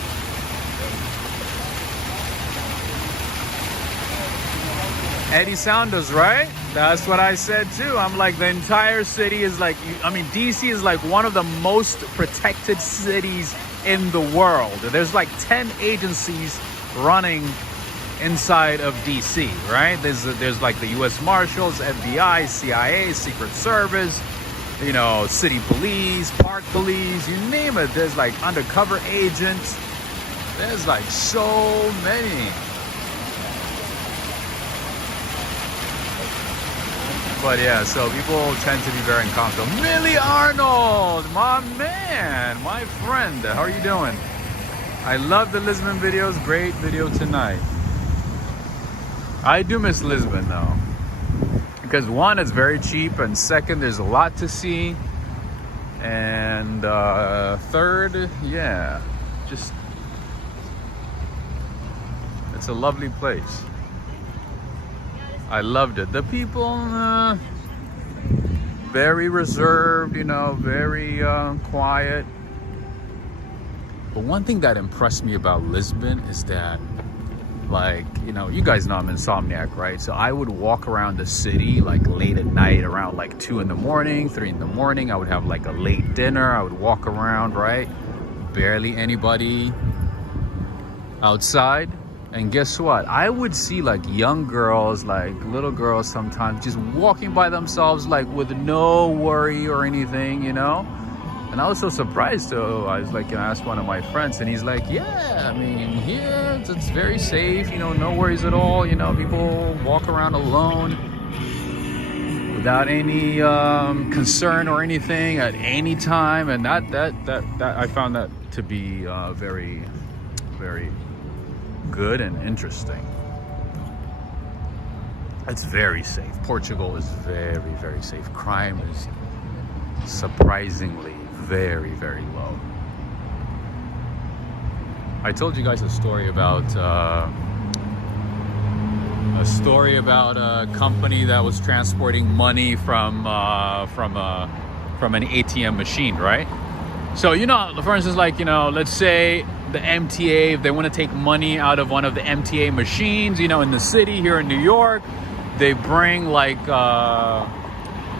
Eddie Saunders, right? That's what I said too. I'm like, the entire city is like, I mean, DC is like one of the most protected cities in the world. There's like 10 agencies running inside of DC, right? There's like the US Marshals, FBI, CIA, Secret Service, you know, city police, park police, you name it. There's like undercover agents. There's like so many. But yeah, so people tend to be very uncomfortable. Millie Arnold, my man, my friend. How are you doing? I love the Lisbon videos. Great video tonight. I do miss Lisbon though. Because one, it's very cheap. And second, there's a lot to see. And third, yeah, just, it's a lovely place. I loved it. The people, very reserved, you know, very quiet. But one thing that impressed me about Lisbon is that, like, you know, you guys know I'm insomniac, right? So I would walk around the city like late at night, around like 2 in the morning, 3 in the morning. I would have like a late dinner. I would walk around, right? Barely anybody outside. And guess what? I would see like young girls, like little girls sometimes just walking by themselves, like with no worry or anything, you know? And I was so surprised too. I was like, I asked one of my friends and he's like, yeah, I mean, here it's very safe, you know, no worries at all. You know, people walk around alone without any concern or anything at any time. And that I found that to be very, very good and interesting. It's very safe. Portugal is very, very safe. Crime is surprisingly very, very low. I told you guys a story about a company that was transporting money from an ATM machine, right? So, you know, for instance, like, you know, let's say the MTA, if they want to take money out of one of the MTA machines, you know, in the city here in New York, they bring like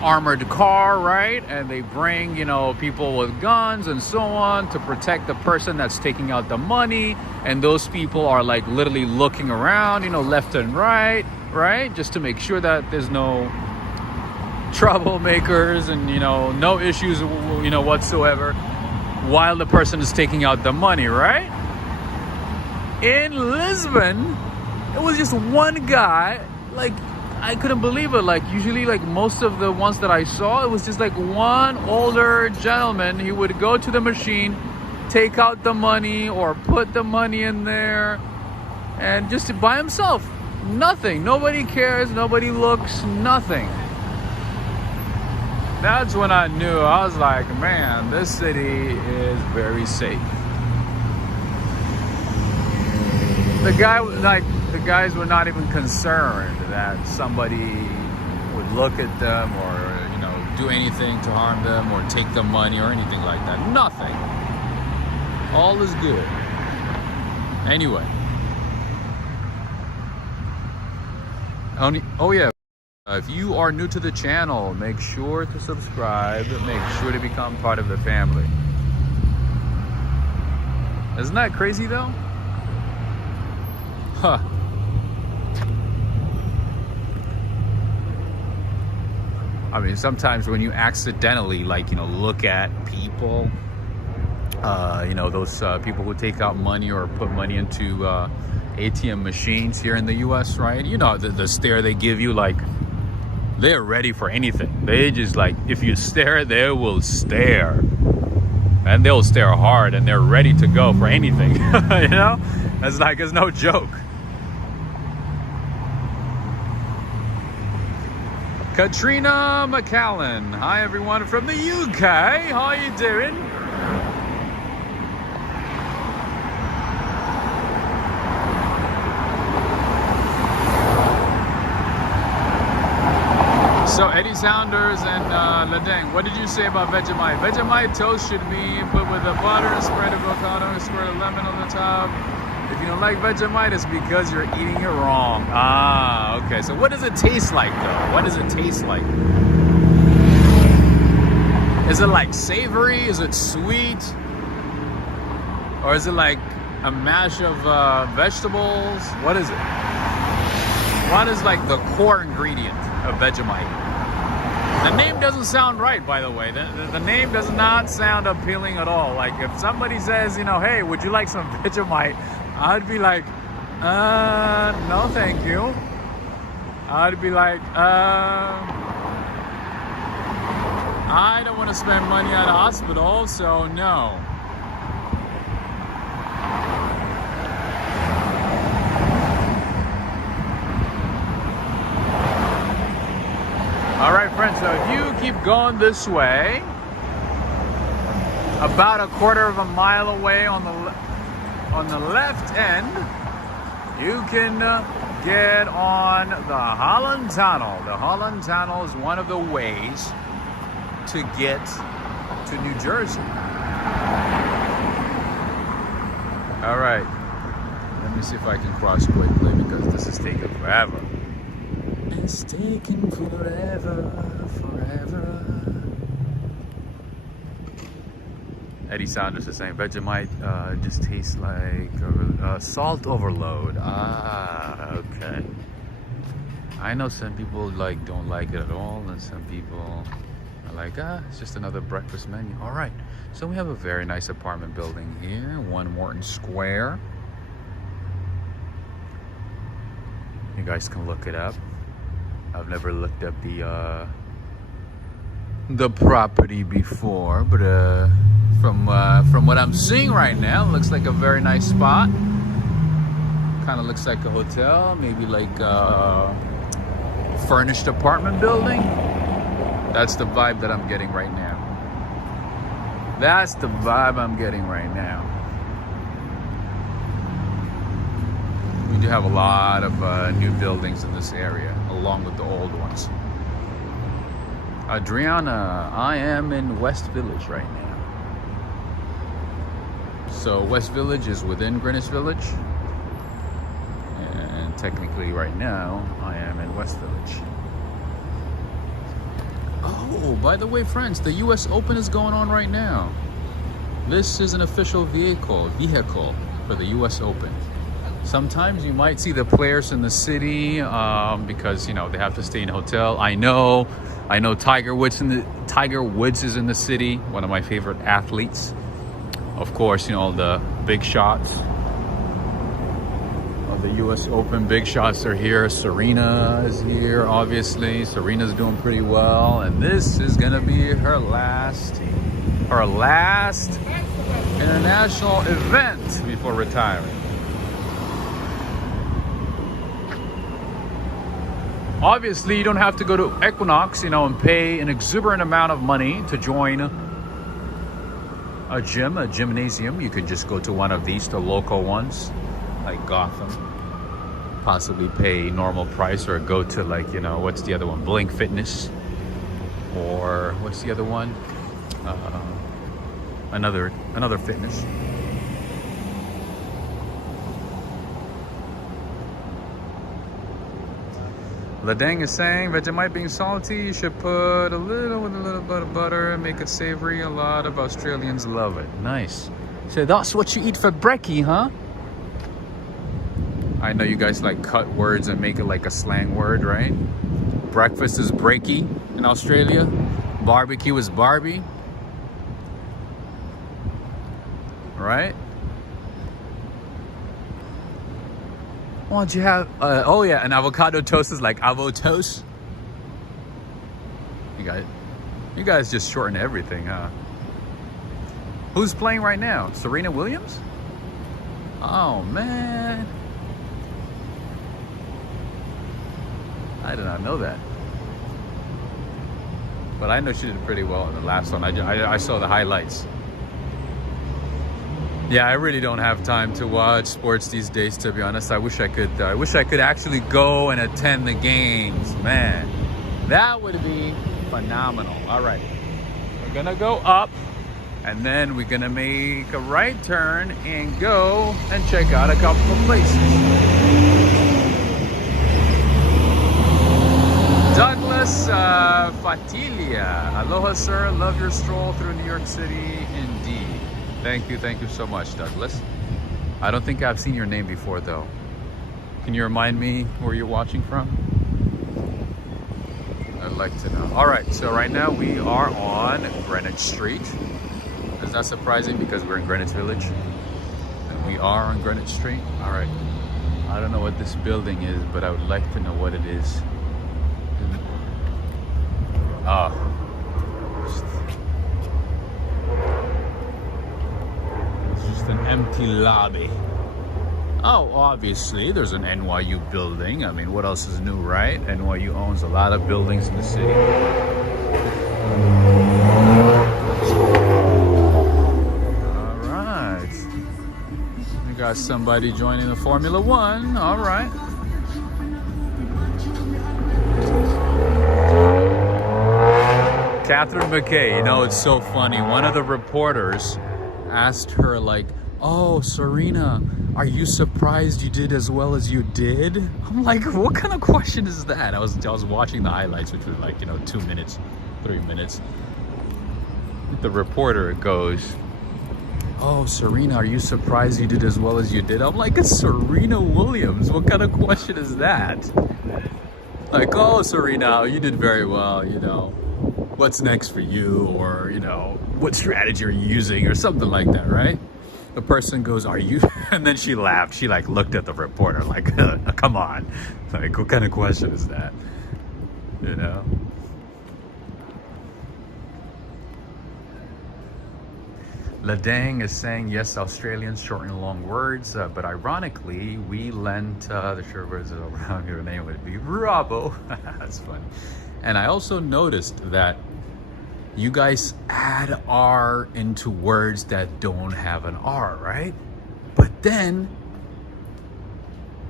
armored car, right? And they bring, you know, people with guns and so on to protect the person that's taking out the money. And those people are like literally looking around, you know, left and right, just to make sure that there's no troublemakers and, you know, no issues, you know, whatsoever, while the person is taking out the money, right? In Lisbon, it was just one guy. Like, I couldn't believe it. Like, usually, like, most of the ones that I saw, it was just like one older gentleman. He would go to the machine, take out the money or put the money in there, and just by himself. Nothing. Nobody cares. Nobody looks. Nothing. That's when I knew. I was like, man, this city is very safe. The guys were not even concerned that somebody would look at them or, you know, do anything to harm them or take the money or anything like that. Nothing. All is good. Anyway. Oh yeah, if you are new to the channel, make sure to subscribe. Make sure to become part of the family. Isn't that crazy though? Huh. I mean, sometimes when you accidentally, like, you know, look at people, you know, those people who take out money or put money into ATM machines here in the US, right? You know, the stare they give you, like, they're ready for anything. They just, like, if you stare, they will stare. And they'll stare hard, and they're ready to go for anything. You know? It's like, it's no joke. Katrina McCallan. Hi everyone from the UK. How are you doing? So Eddie Saunders and Ladeng, what did you say about Vegemite? Vegemite toast should be put with a butter, spread of avocado, squirt of lemon on the top. If you don't like Vegemite, it's because you're eating it wrong. Ah, okay. So what does it taste like though? What does it taste like? Is it like savory? Is it sweet? Or is it like a mash of vegetables? What is it? What is like the core ingredient of Vegemite? The name doesn't sound right, by the way. The name does not sound appealing at all. Like if somebody says, you know, hey, would you like some Vegemite? I'd be like, no thank you. I'd be like, I don't want to spend money at a hospital, so no. All right, friends, so if you keep going this way, about a quarter of a mile away on the left end, you can get on the Holland Tunnel. The Holland Tunnel is one of the ways to get to New Jersey. All right, let me see if I can cross quickly because this is taking forever. It's taking forever. Eddie Saunders is saying Vegemite just tastes like salt overload. Ah, okay. I know some people like don't like it at all, and some people are like, it's just another breakfast menu. All right, so we have a very nice apartment building here, 1 Morton Square. You guys can look it up. I've never looked up the property before, but from what I'm seeing right now, it looks like a very nice spot. Kind of looks like a hotel, maybe like a furnished apartment building. That's the vibe that I'm getting right now. That's the vibe I'm getting right now. We do have a lot of new buildings in this area, along with the old ones. Adriana, I am in West Village right now. So West Village is within Greenwich Village. And technically right now, I am in West Village. Oh, by the way, friends, the US Open is going on right now. This is an official vehicle for the US Open. Sometimes you might see the players in the city because, you know, they have to stay in a hotel. I know Tiger Woods is in the city, one of my favorite athletes. Of course, you know, the big shots of the US Open. Big shots are here. Serena is here, obviously. Serena's doing pretty well, and this is gonna be her last international event before retiring. Obviously, you don't have to go to Equinox, you know, and pay an exuberant amount of money to join a gymnasium. You could just go to one of these, the local ones, like Gotham. Possibly pay normal price, or go to, like, you know, what's the other one? Blink Fitness, or what's the other one? Another fitness. Ladang is saying Vegemite being salty, you should put a little with a little bit of butter and make it savory. A lot of Australians love it. Nice. So that's what you eat for brekkie, huh? I know you guys like cut words and make it like a slang word, right? Breakfast is brekkie in Australia. Barbecue is Barbie. Right? Why don't you have, oh yeah, an avocado toast is like avo toast. You guys just shorten everything, huh? Who's playing right now? Serena Williams? Oh man. I did not know that. But I know she did pretty well in the last one. I saw the highlights. Yeah, I really don't have time to watch sports these days, to be honest. I wish I could actually go and attend the games. Man, that would be phenomenal. All right, we're gonna go up and then we're gonna make a right turn and go and check out a couple of places. Douglas Fatilia. Aloha, sir. Love your stroll through New York City. Indeed. Thank you so much, Douglas. I don't think I've seen your name before, though. Can you remind me where you're watching from? I'd like to know. All right, so right now we are on Greenwich Street. Is that surprising? Because we're in Greenwich Village. And we are on Greenwich Street. All right. I don't know what this building is, but I would like to know what it is. An empty lobby. Oh, obviously there's an NYU building. I mean, what else is new, right? NYU owns a lot of buildings in the city. All right. We got somebody joining the Formula One. All right. Catherine McKay, you know, it's so funny. One of the reporters asked her like, oh, Serena, are you surprised you did as well as you did? I'm like, what kind of question is that? I was watching the highlights, which was like, 2 minutes, 3 minutes. The reporter goes, oh, Serena, are you surprised you did as well as you did? I'm like, it's Serena Williams. What kind of question is that? Like, oh, Serena, you did very well, what's next for you, or what strategy are you using, or something like that, right? The person goes, are you, and then she laughed. She like looked at the reporter like, come on, like, what kind of question is that? Ladang is saying, yes, Australians shorten long words, but ironically, we lent the short words around your name would be Robbo. That's funny. And I also noticed that you guys add R into words that don't have an R, right? But then,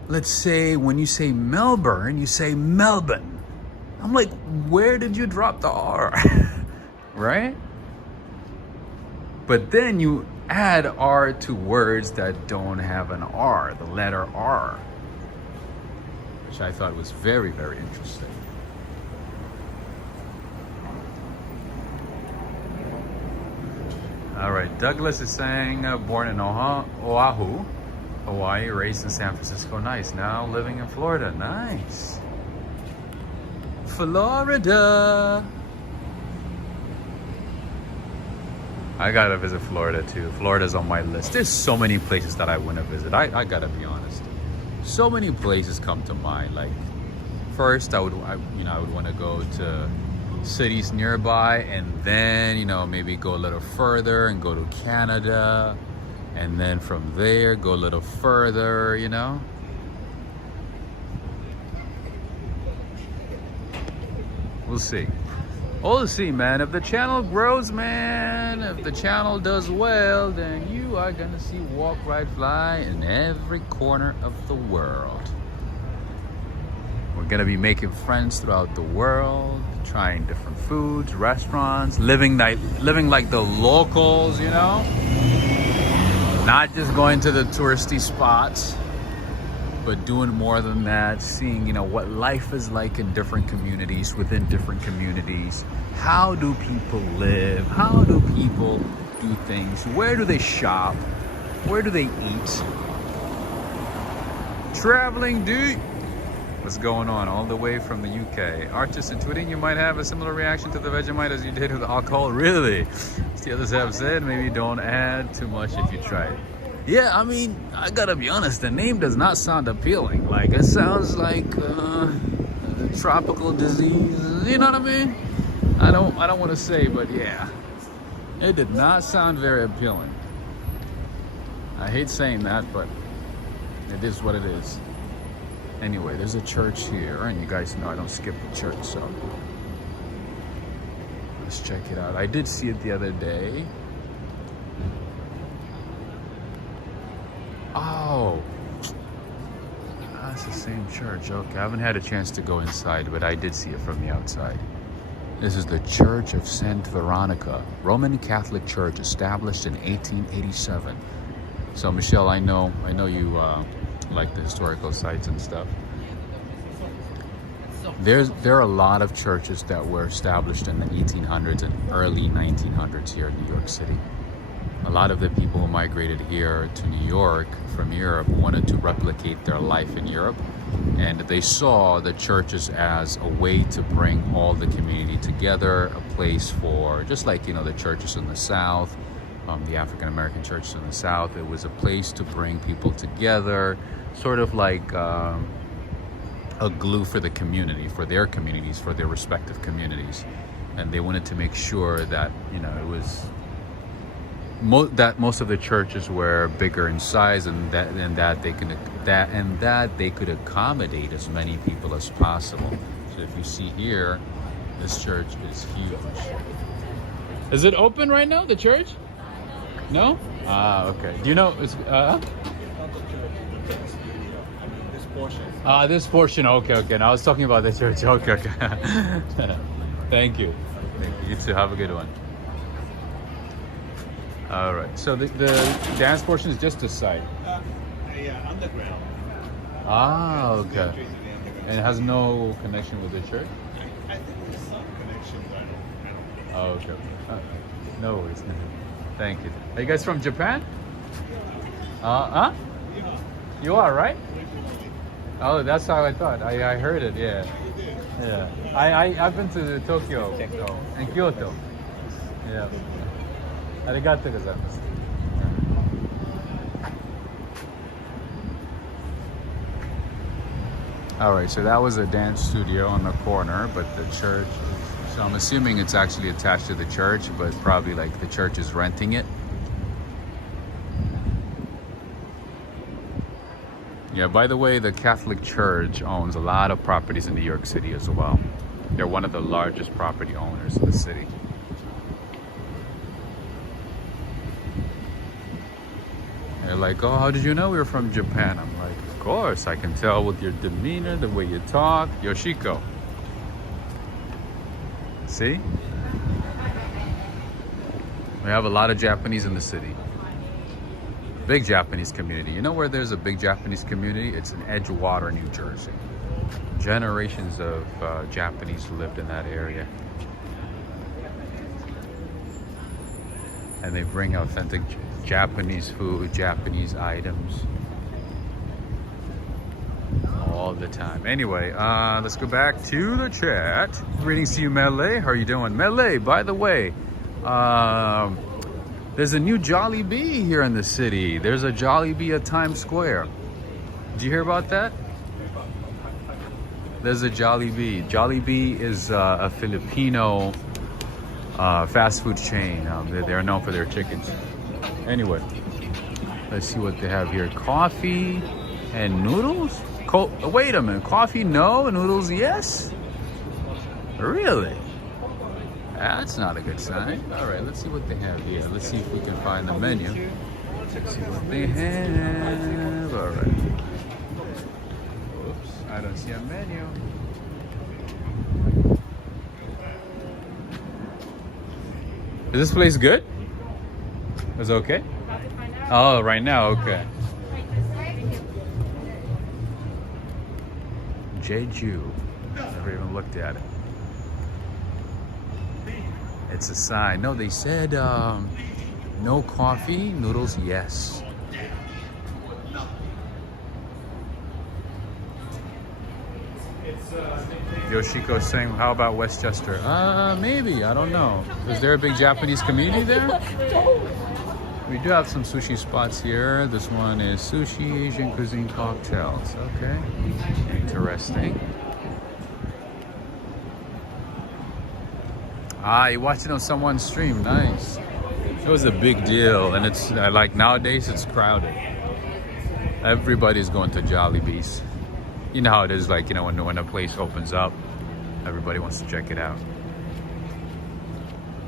let's say when you say Melbourne, you say Melbourne. I'm like, where did you drop the R? Right? But then you add R to words that don't have an R, the letter R, which I thought was very, very interesting. All right, Douglas is saying, born in Oahu, Hawaii, raised in San Francisco. Nice. Now living in Florida. Nice. Florida. I gotta visit Florida too. Florida's on my list. There's so many places that I want to visit. I gotta be honest. So many places come to mind. Like, first I would want to go to cities nearby, and then maybe go a little further and go to Canada, and then from there go a little further. We'll see. We'll see, man. If the channel grows, man, if the channel does well, then you are gonna see Walk, Ride, Fly in every corner of the world. We're gonna be making friends throughout the world, trying different foods, restaurants, living like the locals, not just going to the touristy spots. but doing more than that, seeing, you know, what life is like in different communities, within different communities. How do people live? How do people do things? Where do they shop? Where do they eat? Traveling dude. What's going on all the way from the UK? Artists and tweeting, you might have a similar reaction to the Vegemite as you did with alcohol. Really? The others have said maybe don't add too much if you try it. Yeah, I mean, I gotta be honest, the name does not sound appealing. Like, it sounds like a tropical disease, you know what I mean? I don't want to say, but yeah, it did not sound very appealing. I hate saying that, but it is what it is. Anyway, there's a church here, and you guys know I don't skip the church, so let's check it out. I did see it the other day. Oh, that's the same church. Okay, I haven't had a chance to go inside, but I did see it from the outside. This is the Church of Saint Veronica, Roman Catholic Church, established in 1887. So, Michelle, I know you like the historical sites and stuff. There are a lot of churches that were established in the 1800s and early 1900s here in New York City. A lot of the people who migrated here to New York from Europe wanted to replicate their life in Europe, and they saw the churches as a way to bring all the community together, a place for, just like, you know, the churches in the South, the African American churches in the South. It was a place to bring people together, sort of like a glue for the community, for their communities, for their respective communities. And they wanted to make sure that, you know, it was that most of the churches were bigger in size, and that they could accommodate as many people as possible. So if you see here, this church is huge. Is it open right now, the church? No? Ah, okay. Do you know? This portion. This portion. Okay. Now I was talking about the church. Okay. Thank you. You too. Have a good one. All right. So the dance portion is just this side. Yeah, underground. Ah, okay. And it has no connection with the church? I think there's some connections. I don't know. Oh, okay. No worries. Thank you. Are you guys from Japan? You are, right? Oh, that's how I thought. I heard it, yeah. Yeah. I've been to Tokyo and Kyoto. Yeah. Arigato gozaimasu. All right, so that was a dance studio on the corner, but the church, so I'm assuming it's actually attached to the church, but probably like the church is renting it. Yeah, by the way, the Catholic Church owns a lot of properties in New York City as well. They're one of the largest property owners in the city. They're like, oh, how did you know we were from Japan? I'm like, of course, I can tell with your demeanor, the way you talk. Yoshiko. See? We have a lot of Japanese in the city. Big Japanese community. You know where there's a big Japanese community? It's in Edgewater, New Jersey. Generations of Japanese lived in that area. And they bring authentic Japanese food, Japanese items all the time. Anyway, let's go back to the chat. Greetings to you, Mele. How are you doing? Mele, by the way, there's a new Jollibee here in the city. There's a Jollibee at Times Square. Did you hear about that? There's a Jollibee. Jollibee is a Filipino fast food chain. They're known for their chickens. Anyway, let's see what they have here. Coffee and noodles? Wait a minute. Coffee, no. Noodles, yes? Really? That's not a good sign. All right, let's see what they have here. Let's see if we can find the menu. Let's see what they have. All right. Oops, I don't see a menu. Is this place good? Is it okay? Oh, right now, okay. Jeju. Never even looked at it. It's a sign. No, they said no coffee, noodles, yes. Yoshiko saying, how about Westchester? Maybe, I don't know. Is there a big Japanese community there? We do have some sushi spots here. This one is sushi, Asian cuisine cocktails. Okay, interesting. You're watching on someone's stream, nice. It was a big deal, and it's like nowadays it's crowded. Everybody's going to Jollibee's. You know how it is, like, you know, when a place opens up, everybody wants to check it out.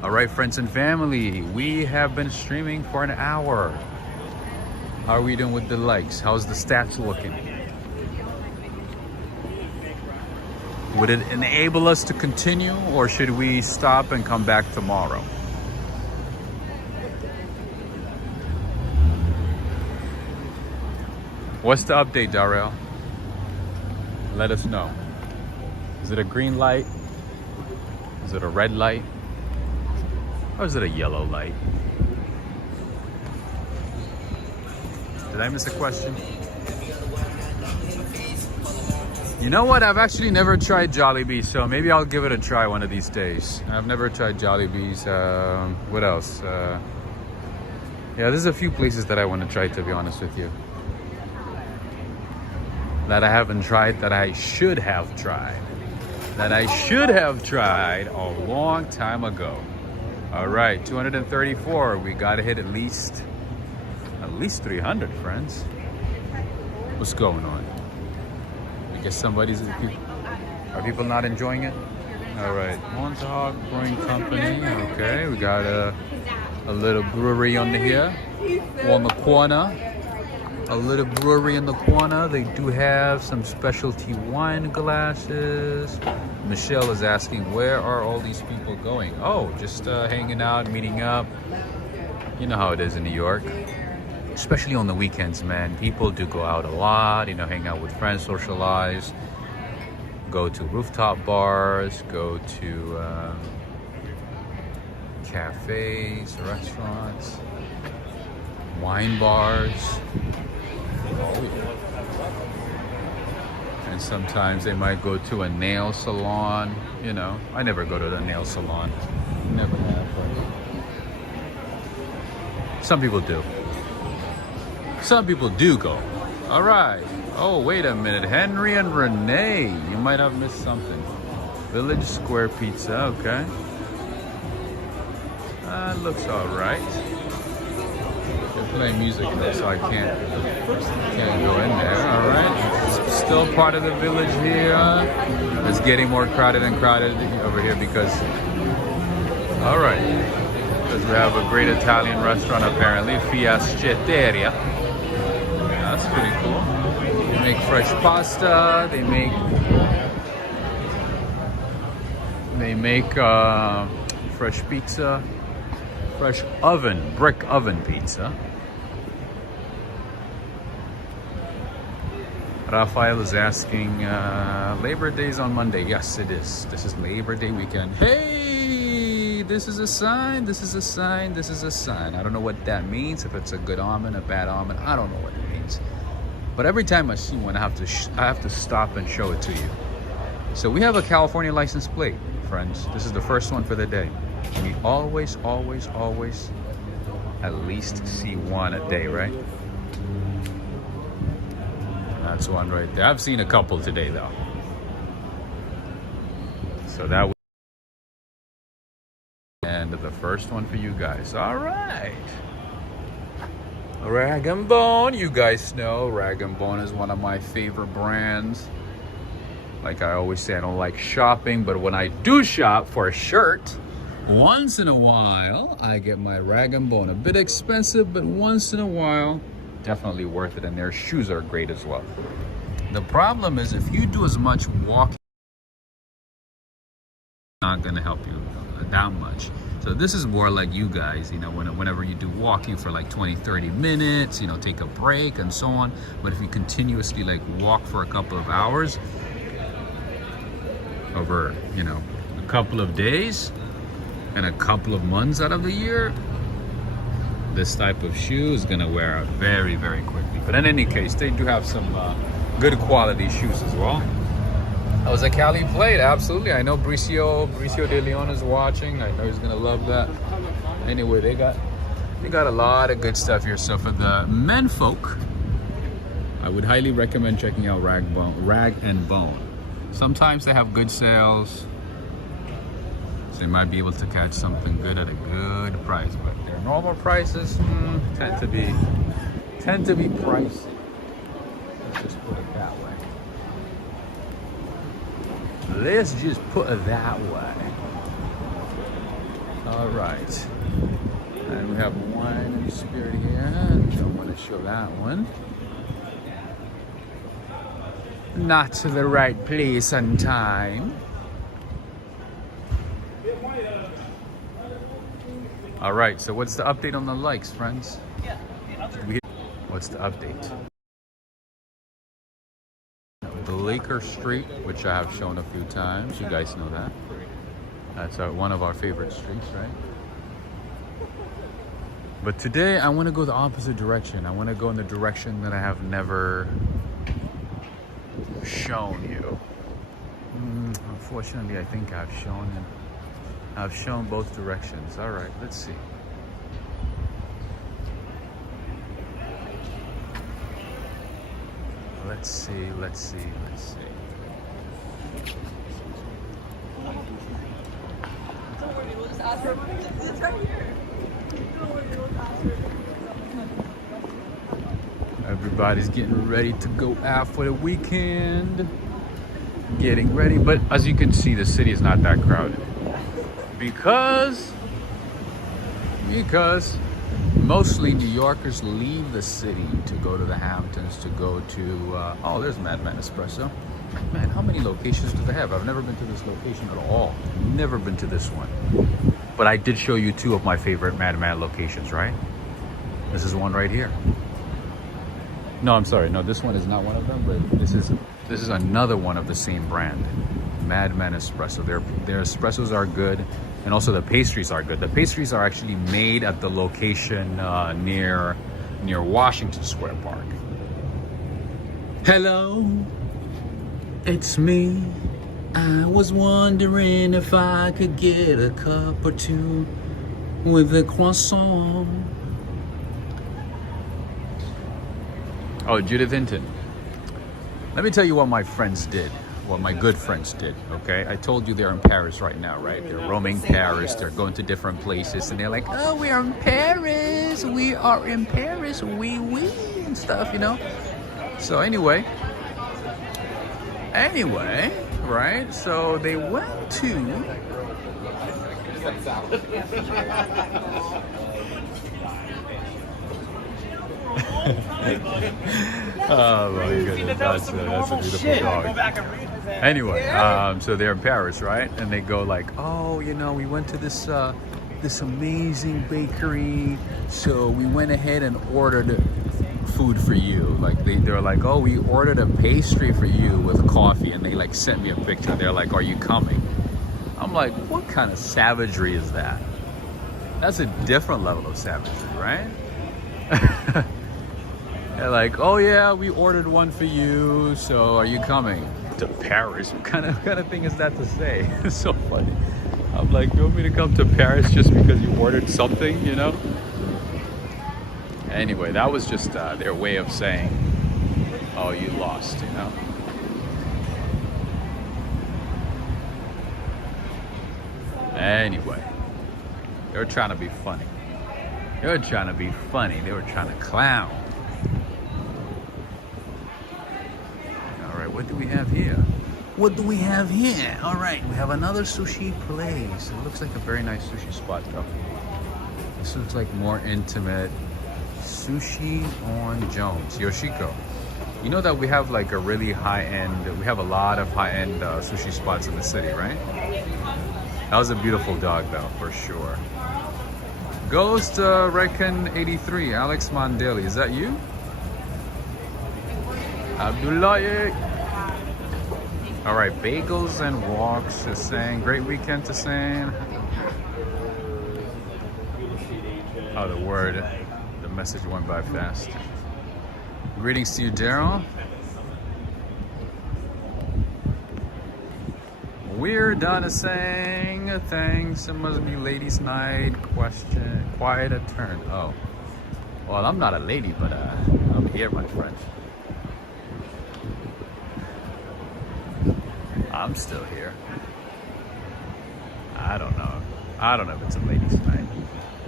All right, friends and family, we have been streaming for an hour. How are we doing with the likes? How's the stats looking? Would it enable us to continue, or should we stop and come back tomorrow? What's the update, Darrell? Let us know. Is it a green light? Is it a red light? Or is it a yellow light? Did I miss a question? You know what? I've actually never tried Jollibee, so maybe I'll give it a try one of these days. I've never tried Jollibee's. What else? Yeah, there's a few places that I want to try, to be honest with you. That I haven't tried, that I should have tried. That I should have tried a long time ago. All right, 234. We gotta hit at least 300, friends. What's going on? I guess are people not enjoying it? All right, Montauk Brewing Company. Okay, we got a little brewery under here, on the corner. A little brewery in the corner. They do have some specialty wine glasses. Michelle is asking, where are all these people going? Oh, just hanging out, meeting up. You know how it is in New York. Especially on the weekends, man. People do go out a lot, you know, hang out with friends, socialize. Go to rooftop bars, go to cafes, restaurants, wine bars. And sometimes they might go to a nail salon. You know, I never go to the nail salon. Never have. Some people do. Some people do go. All right. Oh, wait a minute. Henry and Renee. You might have missed something. Village Square Pizza. Okay. Looks all right. They're playing music though, so I can't go in there. All right. It's still part of the village here. It's getting more crowded and crowded over here because, all right, because we have a great Italian restaurant apparently, Fiaschetteria. That's pretty cool. They make fresh pasta. They make fresh pizza, fresh brick oven pizza. Raphael is asking, Labor Day's on Monday. Yes, it is. This is Labor Day weekend. Hey, this is a sign. This is a sign. This is a sign. I don't know what that means. If it's a good omen, a bad omen, I don't know what it means. But every time I see one, I have to stop and show it to you. So we have a California license plate, friends. This is the first one for the day. We always, always, always at least see one a day, right? That's one right there. I've seen a couple today, though. So that was and the first one for you guys. All right. Rag & Bone. You guys know Rag & Bone is one of my favorite brands. Like I always say, I don't like shopping, but when I do shop for a shirt, once in a while, I get my Rag & Bone. A bit expensive, but once in a while, definitely worth it. And their shoes are great as well. The problem is if you do as much walking, it's not going to help you that much. So this is more like you guys, you know, whenever you do walking for like 20-30 minutes, you know, take a break and so on. But if you continuously like walk for a couple of hours, over, you know, a couple of days and a couple of months out of the year, this type of shoe is gonna wear out very, very quickly. But in any case, they do have some good quality shoes as well. That was a Cali plate, absolutely. I know Bricio de Leon is watching. I know he's gonna love that. Anyway, they got a lot of good stuff here. So for the men folk, I would highly recommend checking out Rag and Bone. Sometimes they have good sales, so you might be able to catch something good at a good price. But their normal prices tend to be pricey. Let's just put it that way. Let's just put it that way. All right. And we have wine and spirit here. Don't want to show that one. Not to the right place and time. All right, so what's the update on the likes, friends? What's the update? The Laker Street, which I have shown a few times. You guys know that. That's one of our favorite streets, right? But today I want to go the opposite direction. I want to go in the direction that I have never shown you. Unfortunately, I think I've shown both directions. All right, let's see. Let's see. Everybody's getting ready to go out for the weekend. Getting ready, but as you can see, the city is not that crowded. Because mostly New Yorkers leave the city to go to the Hamptons, to go to, oh, there's Madman Espresso. Man, how many locations do they have? I've never been to this location at all. Never been to this one. But I did show you two of my favorite Madman locations, right? This is one right here. No, I'm sorry. No, this one is not one of them, but this is another one of the same brand. Madman Espresso. Their espressos are good, and also the pastries are good. The pastries are actually made at the location near Washington Square Park. Hello, it's me. I was wondering if I could get a cup or two with a croissant. Oh, Judith Hinton. Let me tell you what my friends did. What my good friends did, okay? I told you they're in Paris right now, right? They're roaming Paris, they're going to different places, and they're like, oh, we are in Paris, oui, and stuff, you know? So anyway, right? So they went to... Oh my goodness, that's a beautiful dog. Anyway, so they're in Paris, right? And they go like, oh, you know, we went to this amazing bakery, so we went ahead and ordered food for you. Like they're like, oh, we ordered a pastry for you with coffee, and they like sent me a picture. They're like, are you coming? I'm like, what kind of savagery is that? That's a different level of savagery, right? They're like, oh yeah, we ordered one for you, so are you coming to Paris? What kind of thing is that to say? It's so funny. I'm like, you want me to come to Paris just because you ordered something, you know? Anyway, that was just their way of saying, oh, you lost, you know? Anyway, they were trying to be funny. They were trying to clown. All right, what do we have here? All right, we have another sushi place. It looks like a very nice sushi spot, though. This looks like more intimate. Sushi on Jones, Yoshiko. You know that we have like a really high-end, we have a lot of high-end sushi spots in the city, right? That was a beautiful dog, though, for sure. Ghost Reckon 83, Alex Mondeli, is that you? Abdullahi. All right, bagels and walks is saying great weekend to saying. Oh, the message went by fast. Greetings to you, Daryl. We're done is saying thanks. It must be ladies' night. Question. Quiet a turn. Oh, well, I'm not a lady, but I'm here, my friend. I'm still here. I don't know. I don't know if it's a ladies' night.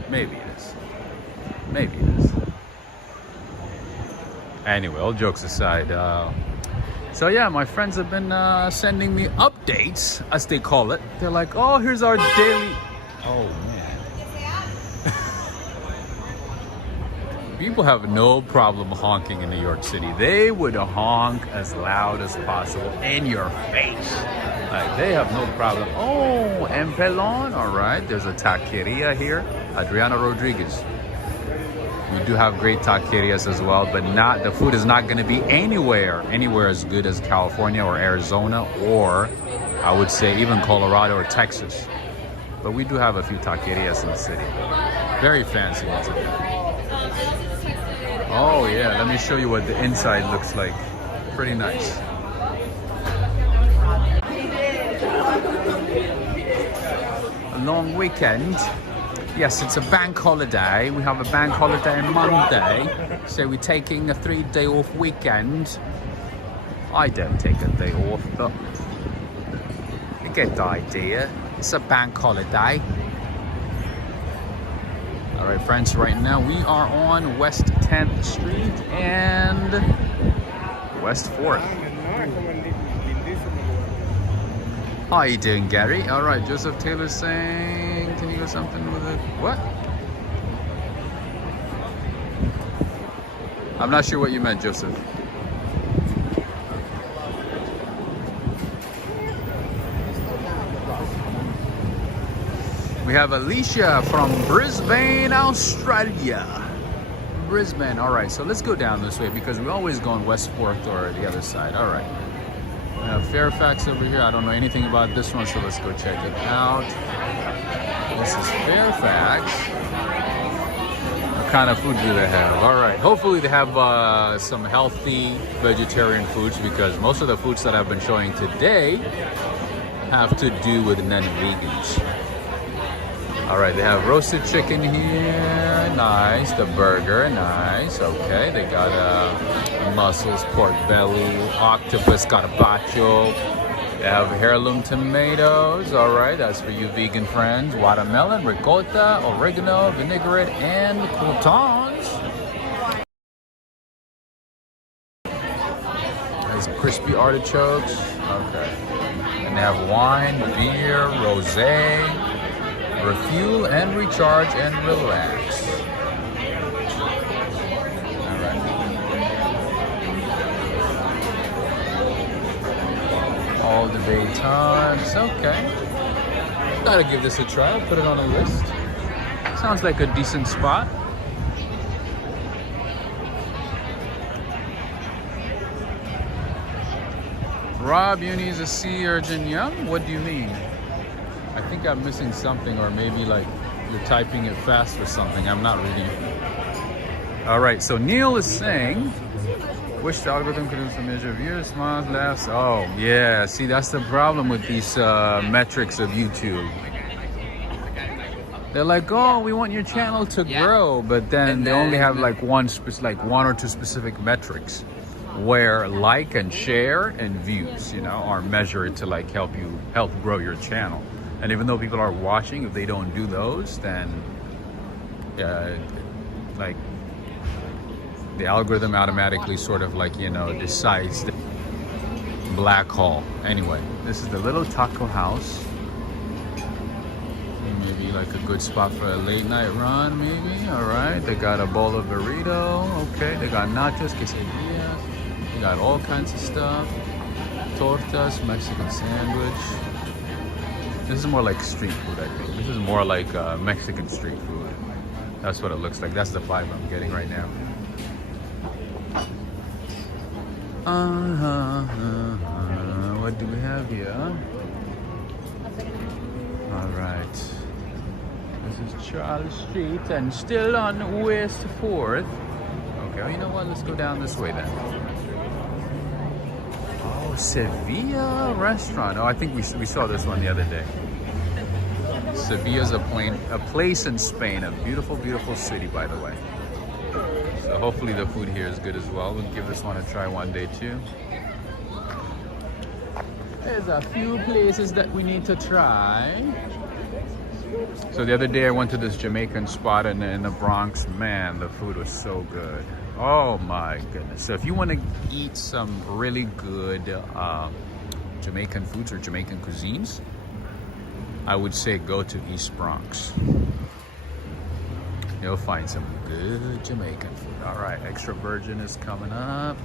Maybe it is. Maybe it is. Anyway, all jokes aside. So yeah, my friends have been sending me updates, as they call it. They're like, oh, here's our daily... Oh, man. People have no problem honking in New York City. They would honk as loud as possible in your face. Like, they have no problem. Oh, Empelon, all right. There's a taqueria here. Adriana Rodriguez. We do have great taquerias as well, but the food is not going to be anywhere as good as California or Arizona, or I would say even Colorado or Texas. But we do have a few taquerias in the city. Very fancy ones. Oh yeah, let me show you what the inside looks like. Pretty nice. A long weekend. Yes, it's a bank holiday. We have a bank holiday on Monday. So we're taking a 3-day off weekend. I don't take a day off, but you get the idea. It's a bank holiday. All right, friends, right now we are on West 10th Street and West 4th. How are you doing, Gary? All right, Joseph Taylor saying, can you go something with it? What? I'm not sure what you meant, Joseph. We have Alicia from Brisbane, Australia. Brisbane, all right, so let's go down this way because we always go on West 4th or the other side. All right. We have Fairfax over here. I don't know anything about this one, so let's go check it out. This is Fairfax. What kind of food do they have? All right, hopefully they have some healthy vegetarian foods because most of the foods that I've been showing today have to do with non-vegans. All right, they have roasted chicken here, nice. The burger, nice. Okay, they got mussels, pork belly, octopus carpaccio. They have heirloom tomatoes. All right, that's for you vegan friends. Watermelon, ricotta, oregano, vinaigrette, and croutons. There's crispy artichokes. Okay, and they have wine, beer, rosé. Refuel and recharge and relax. All right. All the day times. Okay. Gotta give this a try. I'll put it on a list. Sounds like a decent spot. Rob, you need a sea urchin yum? What do you mean? I think I'm missing something, or maybe like you're typing it fast or something. I'm not reading it. All right, so Neil is saying, wish the algorithm could do some measure of views, smiles, laughs. Oh, yeah. See, that's the problem with these metrics of YouTube. They're like, oh, we want your channel to grow, but then they only have like one or two specific metrics where like and share and views, are measured to like help grow your channel. And even though people are watching, if they don't do those, then like the algorithm automatically sort of like, decides the black hole. Anyway, this is the little taco house. Maybe like a good spot for a late night run, maybe. All right, they got a bowl of burrito. Okay, they got nachos, quesadillas. They got all kinds of stuff. Tortas, Mexican sandwich. This is more like street food, I think. This is more like Mexican street food. That's what it looks like. That's the vibe I'm getting right now. What what do we have here? All right. This is Charles Street and still on West 4th. Okay, well, you know what? Let's go down this way then. Oh, Sevilla restaurant. Oh, I think we saw this one the other day. Sevilla's a place in Spain. A beautiful, beautiful city, by the way. So hopefully the food here is good as well. We'll give this one a try one day too. There's a few places that we need to try. So the other day I went to this Jamaican spot in the Bronx. Man, the food was so good. Oh my goodness. So if you want to eat some really good Jamaican foods or Jamaican cuisines, I would say go to East Bronx. You'll find some good Jamaican food. All right, extra virgin is coming up.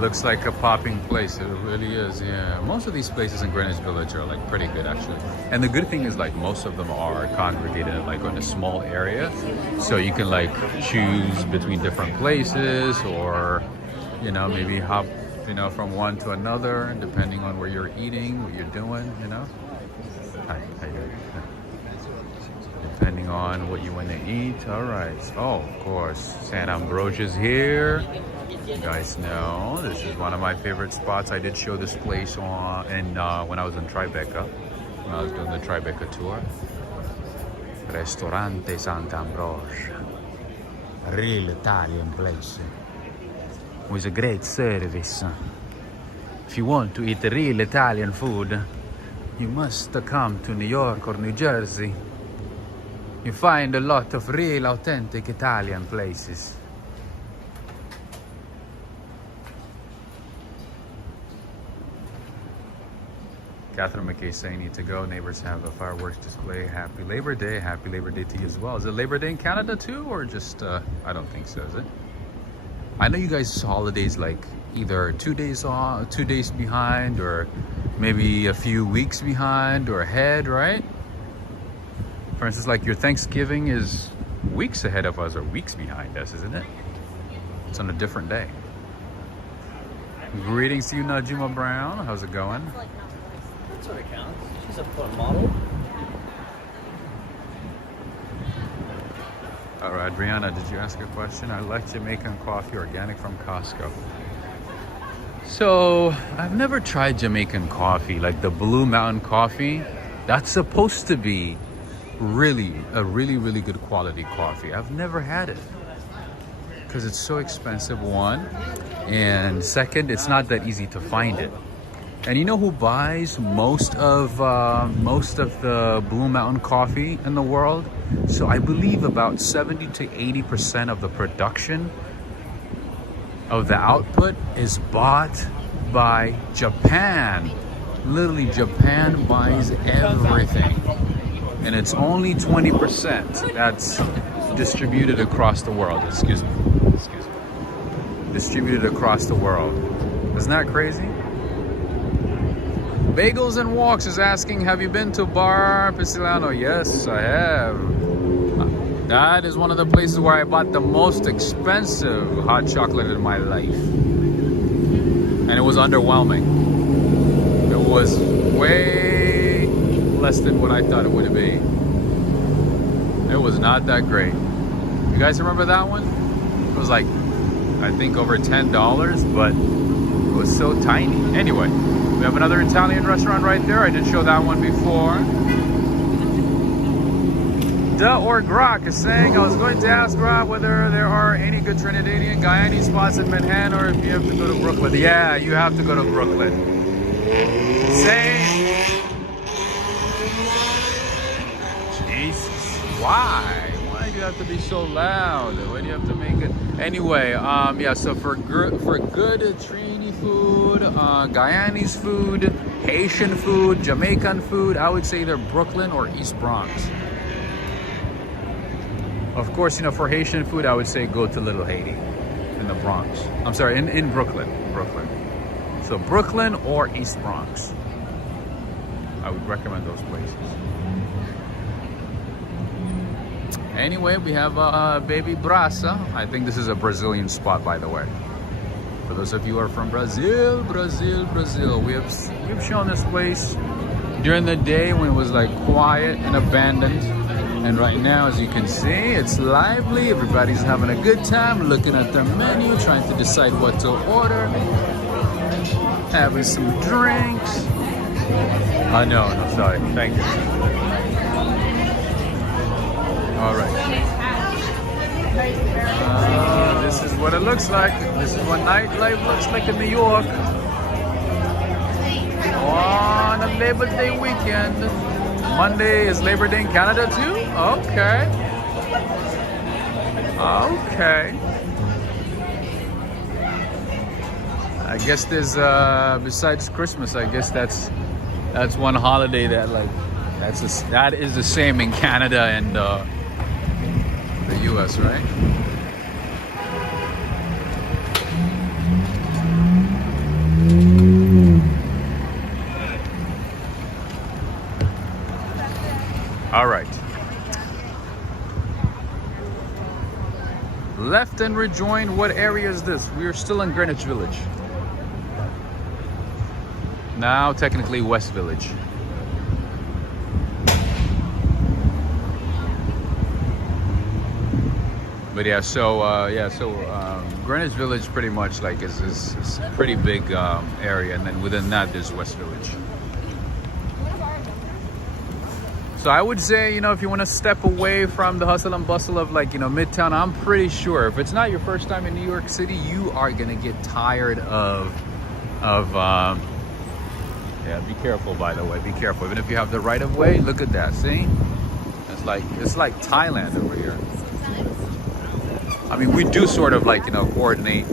Looks like a popping place. It really is, yeah. Most of these places in Greenwich Village are like pretty good actually. And the good thing is like most of them are congregated like in a small area. So you can like choose between different places or, you know, maybe hop, you know, from one to another depending on where you're eating, what you're doing, you know. Hi, how you doing? Depending on what you want to eat. All right. Oh, of course. San Ambrosia's here. You guys know this is one of my favorite spots. I did show this place on when I was in Tribeca, when I was doing the Tribeca tour. Ristorante Sant'Ambrosia, a real Italian place with a great service. If you want to eat real Italian food, you must come to New York or New Jersey. You find a lot of real authentic Italian places. Catherine McKay saying need to go. Neighbors have a fireworks display. Happy Labor Day. Happy Labor Day to you as well. Is it Labor Day in Canada too, or just I don't think so, is it? I know you guys holidays like either 2 days on, 2 days behind, or maybe a few weeks behind or ahead, right? For instance, like your Thanksgiving is weeks ahead of us or weeks behind us, isn't it? It's on a different day. Greetings to you, Najima Brown. How's it going? That sort of counts. She's a foot model. All right, Brianna, did you ask a question? I like Jamaican coffee, organic from Costco. So I've never tried Jamaican coffee, like the Blue Mountain coffee. That's supposed to be really good quality coffee. I've never had it because it's so expensive, one, and second, it's not that easy to find it. And you know who buys most of the Blue Mountain coffee in the world? So I believe about 70 to 80% of the production of the output is bought by Japan. Literally, Japan buys everything. And it's only 20% that's distributed across the world. Excuse me. Distributed across the world. Isn't that crazy? Bagels and Walks is asking, have you been to Bar Piscilano? Yes, I have. That is one of the places where I bought the most expensive hot chocolate in my life. And it was underwhelming. It was way less than what I thought it would be. It was not that great. You guys remember that one? It was like, I think over $10, but it was so tiny. Anyway, we have another Italian restaurant right there. I did show that one before. Duh or Grok is saying, I was going to ask Rob whether there are any good Trinidadian Guyanese spots in Manhattan or if you have to go to Brooklyn. Yeah, you have to go to Brooklyn. Same. Jesus, why? Why do you have to be so loud? Why do you have to make it? Anyway, yeah, so for good Trini food, Guyanese food, Haitian food, Jamaican food, I would say either Brooklyn or East Bronx. Of course, you know, for Haitian food, I would say go to Little Haiti in the Bronx. I'm sorry, in Brooklyn. So Brooklyn or East Bronx. I would recommend those places. Anyway, we have baby brasa. I think this is a Brazilian spot, by the way. For those of you who are from Brazil, we've shown this place during the day when it was like quiet and abandoned. And right now, as you can see, it's lively. Everybody's having a good time, looking at their menu, trying to decide what to order, having some drinks. No, sorry. Thank you. All right. This is what it looks like. This is what nightlife looks like in New York on a Labor Day weekend. Monday is Labor Day in Canada too? Okay. I guess there's besides Christmas, I guess that's one holiday that that is the same in Canada and the US, right? All right. Left and rejoin. What area is this? We are still in Greenwich Village. Now, technically, West Village. But yeah, Greenwich Village pretty much like is a pretty big area, and then within that there's West Village. So I would say, if you want to step away from the hustle and bustle of Midtown, I'm pretty sure if it's not your first time in New York City, you are gonna get tired of yeah, be careful, by the way, be careful. Even if you have the right of way, look at that, see? It's like Thailand over here. I mean, we do sort of coordinate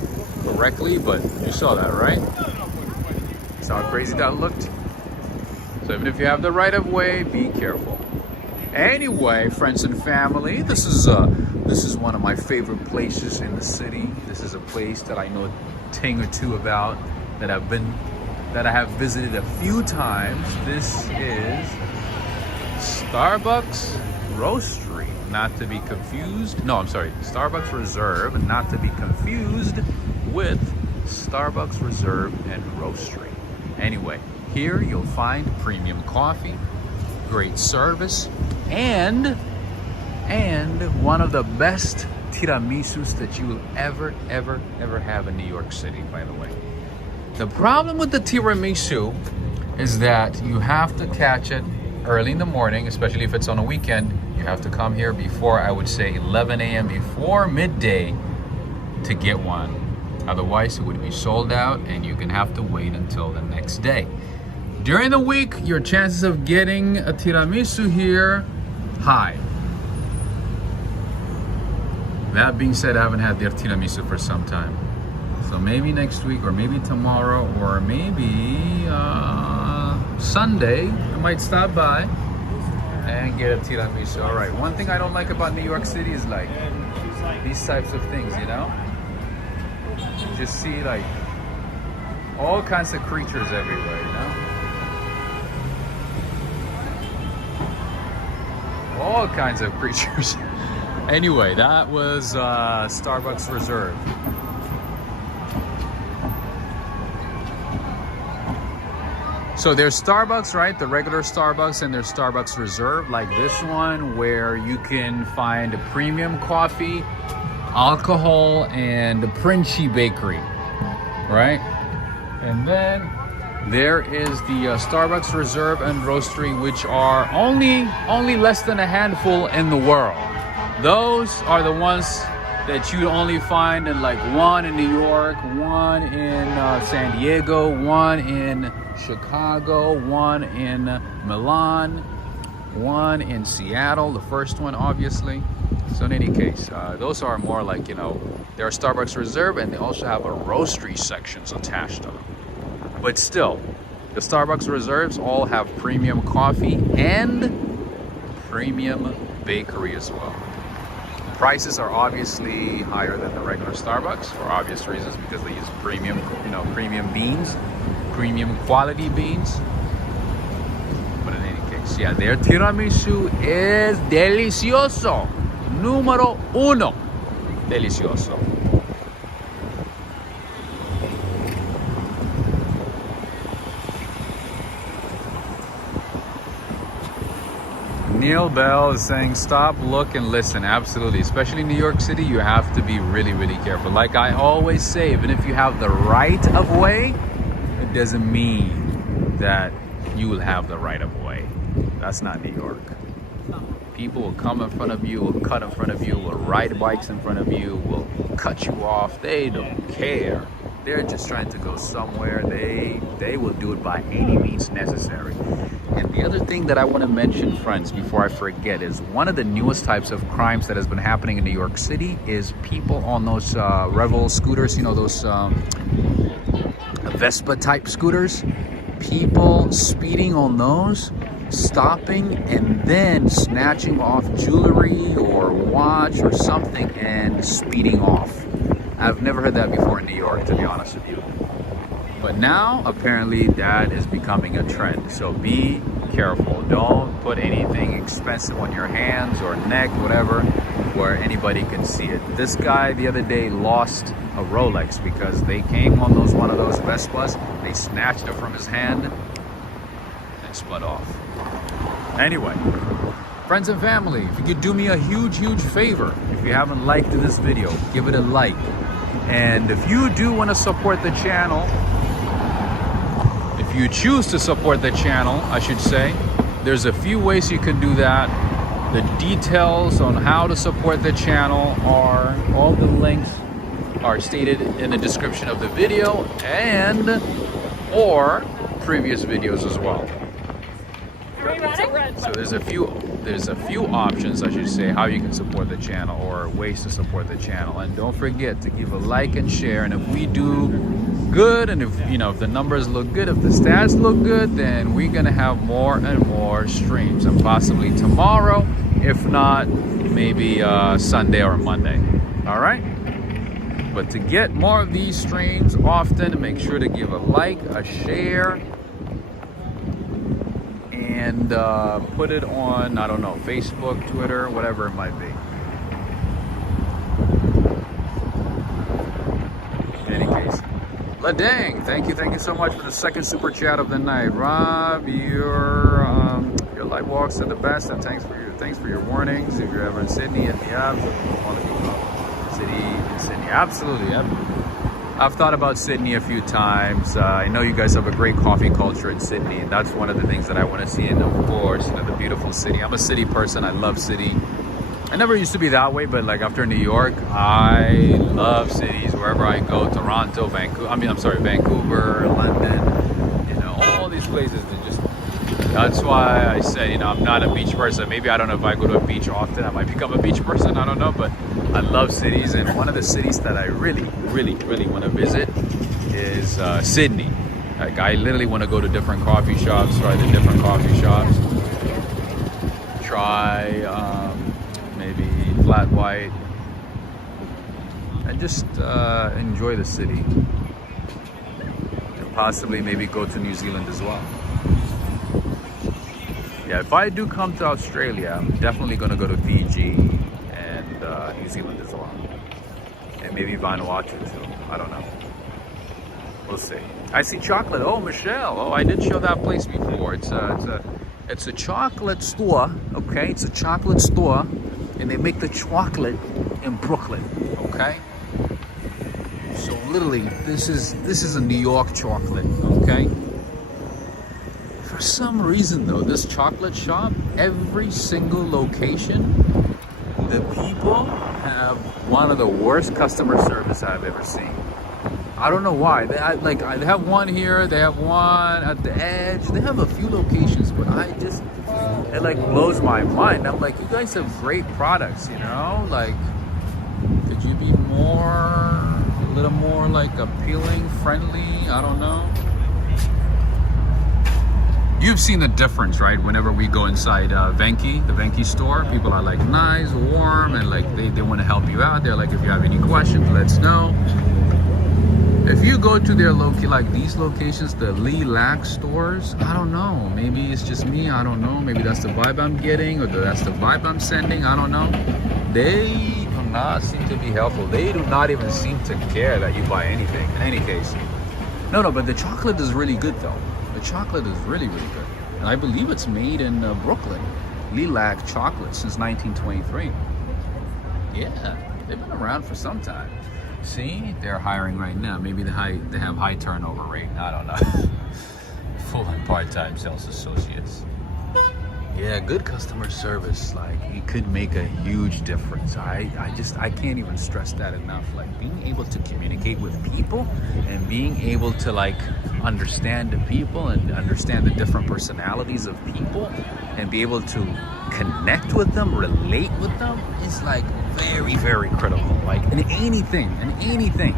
correctly, but you saw that, right? See how crazy that looked? So even if you have the right of way, be careful. Anyway, friends and family, this is one of my favorite places in the city. This is a place that I know a thing or two about, that I have visited a few times. This is Starbucks Roastery, not to be confused. No, I'm sorry, Starbucks Reserve, not to be confused with Starbucks Reserve and Roastery. Anyway, here you'll find premium coffee, great service, and one of the best tiramisus that you will ever have in New York City, by the way. The problem with the tiramisu is that you have to catch it early in the morning, especially if it's on a weekend. You have to come here before, I would say, 11 a.m. before midday to get one. Otherwise, it would be sold out and you can have to wait until the next day. During the week, your chances of getting a tiramisu here, high. That being said, I haven't had their tiramisu for some time. So maybe next week, or maybe tomorrow, or maybe Sunday, I might stop by and get a tiramisu. All right, one thing I don't like about New York City is these types of things, You just see all kinds of creatures everywhere, All kinds of creatures. Anyway, that was Starbucks Reserve. So there's Starbucks, right? The regular Starbucks, and there's Starbucks Reserve, like this one, where you can find premium coffee, alcohol, and the Princi Bakery, right? And then there is the Starbucks Reserve and Roastery, which are only less than a handful in the world. Those are the ones that you only find in one in New York, one in San Diego, one in Chicago, one in Milan, one in Seattle, the first one obviously. So in any case, those are more there are Starbucks Reserve, and they also have a roastery sections attached to them. But still, the Starbucks Reserves all have premium coffee and premium bakery as well. Prices are obviously higher than the regular Starbucks for obvious reasons, because they use premium beans, premium quality beans. But in any case, yeah, their tiramisu is delicioso. Número uno. Delicioso. Neil Bell is saying, stop, look, and listen. Absolutely. Especially in New York City, you have to be really, really careful. Like I always say, even if you have the right of way, it doesn't mean that you will have the right of way. That's not New York. People will come in front of you, will cut in front of you, will ride bikes in front of you, will cut you off. They don't care. They're just trying to go somewhere. They will do it by any means necessary. And the other thing that I want to mention, friends, before I forget, is one of the newest types of crimes that has been happening in New York City is people on those Revel scooters, you know, those Vespa type scooters. People speeding on those, stopping and then snatching off jewelry or watch or something and speeding off. I've never heard that before in New York, to be honest with you. But now, apparently, that is becoming a trend. So be careful. Don't put anything expensive on your hands or neck, whatever, where anybody can see it. This guy the other day lost a Rolex because they came on one of those Vespas. They snatched it from his hand and spun off. Anyway, friends and family, if you could do me a huge, huge favor, if you haven't liked this video, give it a like. And if you do want to support the channel, if you choose to support the channel, I should say, there's a few ways you can do that. The details on how to support the channel are, all the links are stated in the description of the video and or previous videos as well. So there's a few options, I should say, how you can support the channel or ways to support the channel. And don't forget to give a like and share. And if we do good, and if the numbers look good, if the stats look good, then we're gonna have more and more streams, and possibly tomorrow, if not maybe Sunday or Monday. All right, but to get more of these streams often, make sure to give a like, a share, and put it on, I don't know, Facebook, Twitter, whatever it might be. In any case, Ladang, thank you so much for the second super chat of the night. Rob, your light walks are the best, and thanks for your warnings. If you're ever in Sydney, hit me up. Sydney, absolutely. I've thought about Sydney a few times. I know you guys have a great coffee culture in Sydney, and that's one of the things that I want to see. And of course, the beautiful city. I'm a city person. I love city. I never used to be that way, but like after New York, I love cities. Wherever I go, Toronto, Vancouver, London, all these places. That's why I said, I'm not a beach person. Maybe, I don't know, if I go to a beach often, I might become a beach person. I don't know, but I love cities. And one of the cities that I really, really, really want to visit is Sydney. Like, I literally want to go to different coffee shops, try the different coffee shops, try maybe flat white, and just enjoy the city. And possibly maybe go to New Zealand as well. Yeah, if I do come to Australia, I'm definitely going to go to Fiji and New Zealand as well. And maybe Vanuatu too. I don't know. We'll see. I see chocolate. Oh, Michelle. Oh, I did show that place before. It's a chocolate store, okay? It's a chocolate store, and they make the chocolate in Brooklyn, okay? So literally, this is a New York chocolate, okay? For some reason though, this chocolate shop, every single location, the people have one of the worst customer service I've ever seen. I don't know why. They have one here, they have one at the edge, they have a few locations, but it like blows my mind. I'm like, you guys have great products, like, could you be a little more like appealing, friendly? I don't know. You've seen the difference, right? Whenever we go inside the Venki store, people are like nice, warm, and like they want to help you out. They're like, if you have any questions, let's know. If you go to their like these locations, the Lee Lack stores, I don't know. Maybe it's just me, I don't know. Maybe that's the vibe I'm getting, or that's the vibe I'm sending, I don't know. They do not seem to be helpful. They do not even seem to care that you buy anything. In any case, no, but the chocolate is really good though. The chocolate is really good, and I believe it's made in Brooklyn. Lilac chocolate since 1923. Yeah, they've been around for some time. See, they're hiring right now. Maybe they have high turnover rate. I don't know. Full and part-time sales associates. Yeah, good customer service, like, it could make a huge difference. I can't even stress that enough. Like, being able to communicate with people and being able to like understand the people and understand the different personalities of people and be able to connect with them, relate with them is like very critical. Like in anything.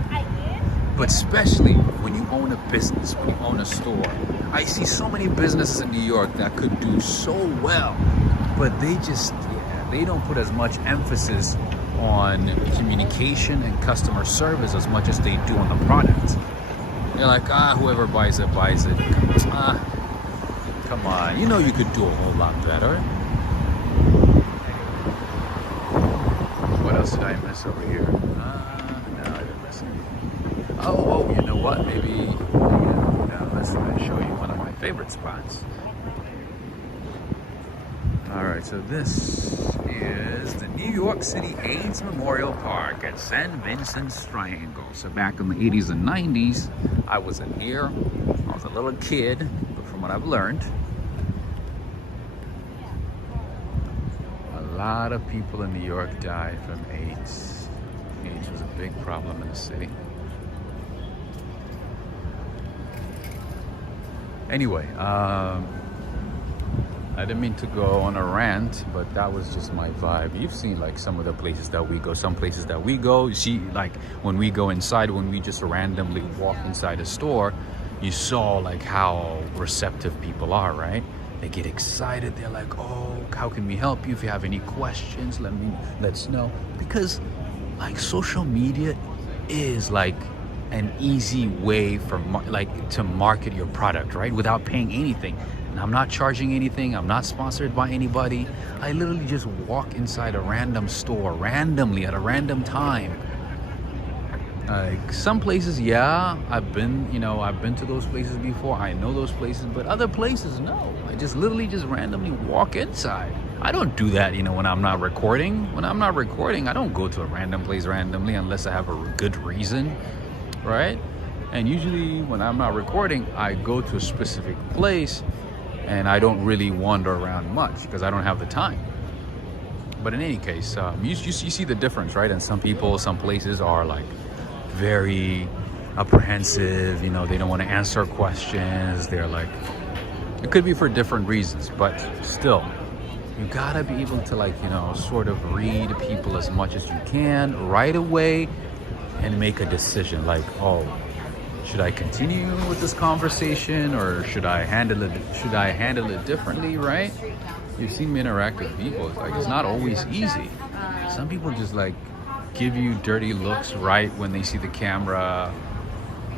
But especially when you own a business, when you own a store. I see so many businesses in New York that could do so well, but they just, they don't put as much emphasis on communication and customer service as much as they do on the product. They're like, whoever buys it, buys it. Come on, you know you could do a whole lot better. What else did I miss over here? No, I didn't miss anything. Oh, you know what? Maybe let's show you one of my favorite spots. All right, so this is the New York City AIDS Memorial Park at St. Vincent's Triangle. So back in the 80s and 90s, I was in here. I was a little kid, but from what I've learned, a lot of people in New York died from AIDS. AIDS was a big problem in the city. Anyway, I didn't mean to go on a rant, but that was just my vibe. You've seen like some of the places that we go, some places that we go. You see, like when we go inside, when we just randomly walk inside a store, you saw like how receptive people are, right? They get excited. They're like, oh, how can we help you? If you have any questions, let's know. Because like social media is like an easy way for to market your product, right? Without paying anything. And I'm not charging anything. I'm not sponsored by anybody. I literally just walk inside a random store randomly at a random time. Some places, yeah, I've been to those places before. I know those places, but other places, no. I just literally just randomly walk inside. I don't do that, when I'm not recording. When I'm not recording, I don't go to a random place randomly unless I have a good reason. Right? And usually when I'm not recording, I go to a specific place and I don't really wander around much because I don't have the time. But in any case, you see the difference, right? And some people, some places are like very apprehensive, they don't want to answer questions. They're like, it could be for different reasons, but still, you gotta be able to sort of read people as much as you can right away and make a decision like, oh, should I continue with this conversation or should I handle it differently, right? You've seen me interact with people. It's like, it's not always easy. Some people just like give you dirty looks right when they see the camera.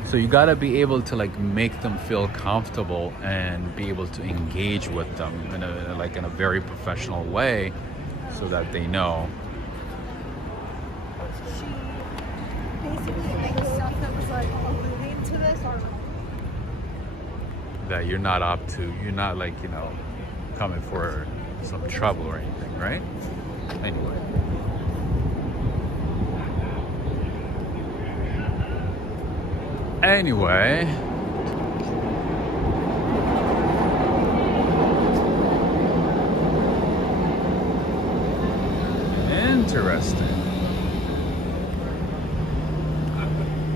So you gotta be able to like make them feel comfortable and be able to engage with them in a very professional way so that they know. That you're not coming for some trouble or anything, right? Anyway, interesting.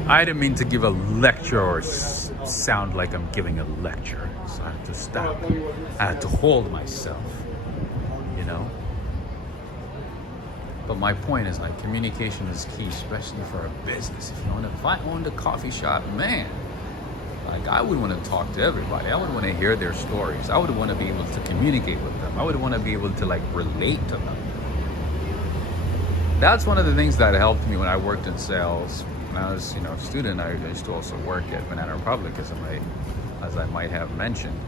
I didn't mean to give a lecture or sound like I'm giving a lecture, so I have to stop. I have to hold myself, But my point is like communication is key, especially for a business. If I owned a coffee shop, man, like I would want to talk to everybody. I would want to hear their stories. I would want to be able to communicate with them. I would want to be able to like relate to them. That's one of the things that helped me when I worked in sales. When I was, a student, I used to also work at Banana Republic, as I might have mentioned.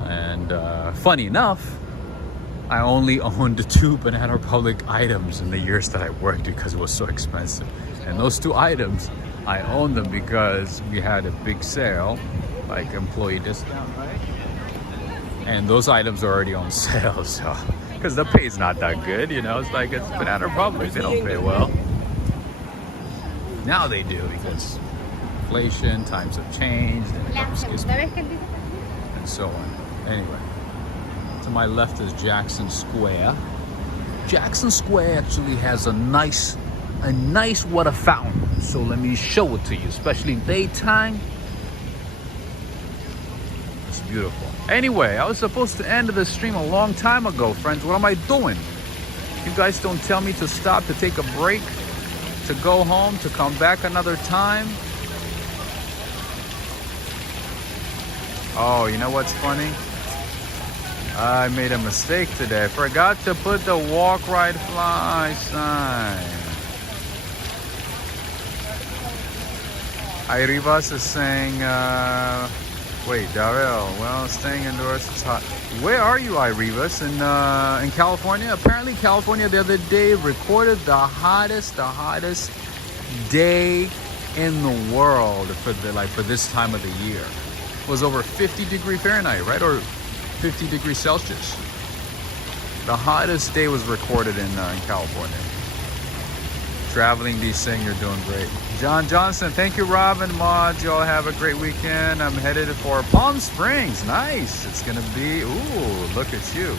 And funny enough, I only owned 2 Banana Republic items in the years that I worked because it was so expensive. And those 2 items, I owned them because we had a big sale, like employee discount, right? And those items are already on sale, so because the pay's not that good, you know. It's like it's Banana Republic, they don't pay well. Now they do because inflation, times have changed, and so on. Anyway, to my left is Jackson Square. Jackson Square actually has a nice water fountain. So let me show it to you, especially daytime. It's beautiful. Anyway, I was supposed to end the stream a long time ago, friends. What am I doing? You guys don't tell me to stop, to take a break, to go home, to come back another time. Oh, you know what's funny? I made a mistake today. I forgot to put the walk, ride, fly sign. Irivas is saying, wait, Darrell, well, staying indoors is hot. Where are you, Irivas? In California? Apparently California the other day recorded the hottest day in the world for this time of the year. It was over 50 degree Fahrenheit, right? Or 50 degrees Celsius. The hottest day was recorded in California. Traveling DC saying you're doing great. John Johnson, thank you, Robin, Maud. Y'all have a great weekend. I'm headed for Palm Springs. Nice. It's gonna be, ooh, look at you.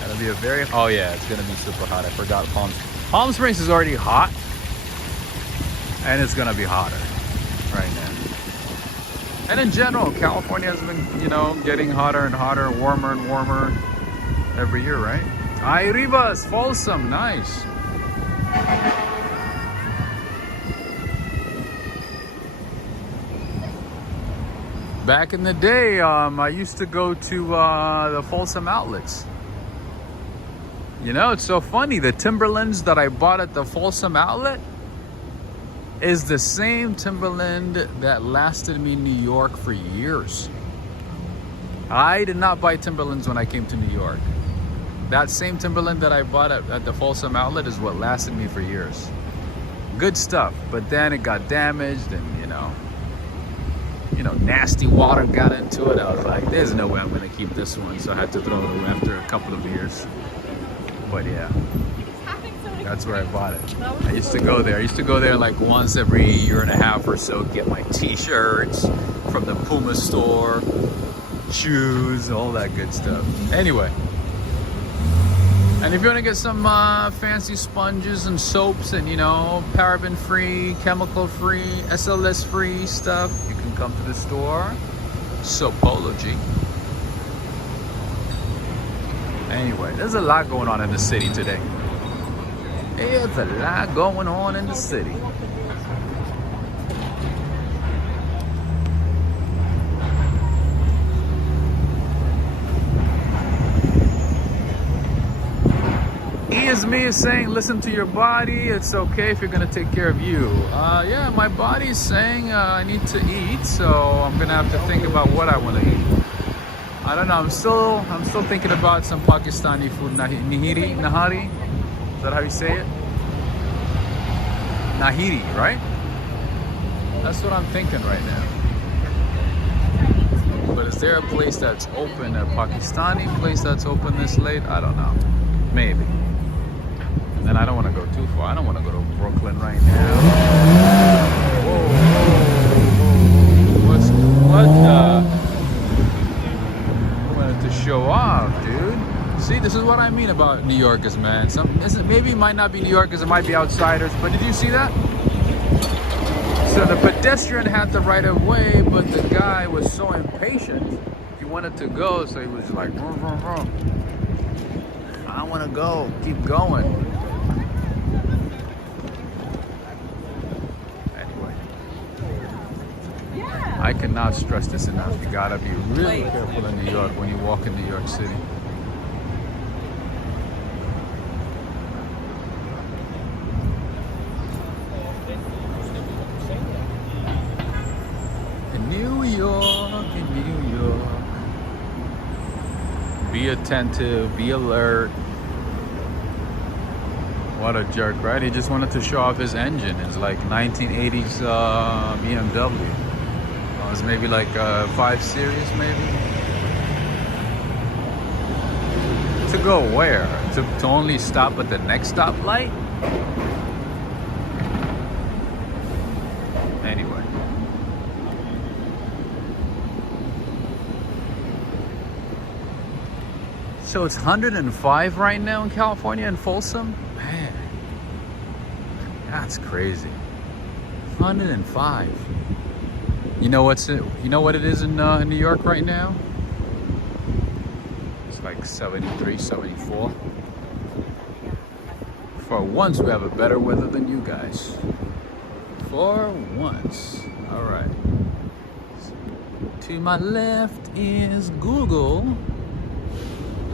Gonna be oh yeah, it's gonna be super hot. I forgot Palm Springs is already hot, and it's gonna be hotter right now. And in general, California has been, you know, getting hotter and hotter, warmer and warmer every year, right? Rivas, Folsom, nice. Back in the day, I used to go to the Folsom outlets. You know, it's so funny. The Timberlands that I bought at the Folsom outlet is the same Timberland that lasted me in New York for years. I did not buy Timberlands when I came to New York. That same Timberland that I bought at the Folsom outlet is what lasted me for years. Good stuff, but then it got damaged and, you know, nasty water got into it. I was like, there's no way I'm gonna keep this one, so I had to throw it away after a couple of years. But yeah, that's where I bought it. I used to go there like once every year and a half or so, get my t-shirts from the Puma store, shoes, all that good stuff. Anyway, and if you want to get some fancy sponges and soaps and, you know, paraben free, chemical free, SLS free stuff, you can come to the store. Soapology. Anyway, there's a lot going on in the city today. There's a lot going on in the city. Me is saying, listen to your body. It's okay if you're gonna take care of you. Yeah, my body is saying I need to eat, so I'm gonna have to think about what I want to eat. I don't know. I'm still thinking about some Pakistani food. Nahari. Is that how you say it? Nahiri, right? That's what I'm thinking right now. But is there a place that's open, a Pakistani place that's open this late? I don't know. Maybe. And I don't want to go too far. I don't want to go to Brooklyn right now. What? I wanted to show off, dude. See, this is what I mean about New Yorkers, man. Maybe it might not be New Yorkers, it might be outsiders, but did you see that? So the pedestrian had the right of way, but the guy was so impatient. He wanted to go, so he was like, vroom, vroom, vroom. I want to go. Keep going. I cannot stress this enough. You gotta be really careful in New York when you walk in New York City. In New York, attentive, be alert. What a jerk, right? He just wanted to show off his engine. It's like 1980s BMW. It was maybe like 5 Series, maybe. To go where? To only stop at the next stoplight? Anyway. So it's 105 right now in California in Folsom? Man, that's crazy. 105. You know what it is in New York right now? It's like 73, 74. For once we have a better weather than you guys. For once. All right. To my left is Google.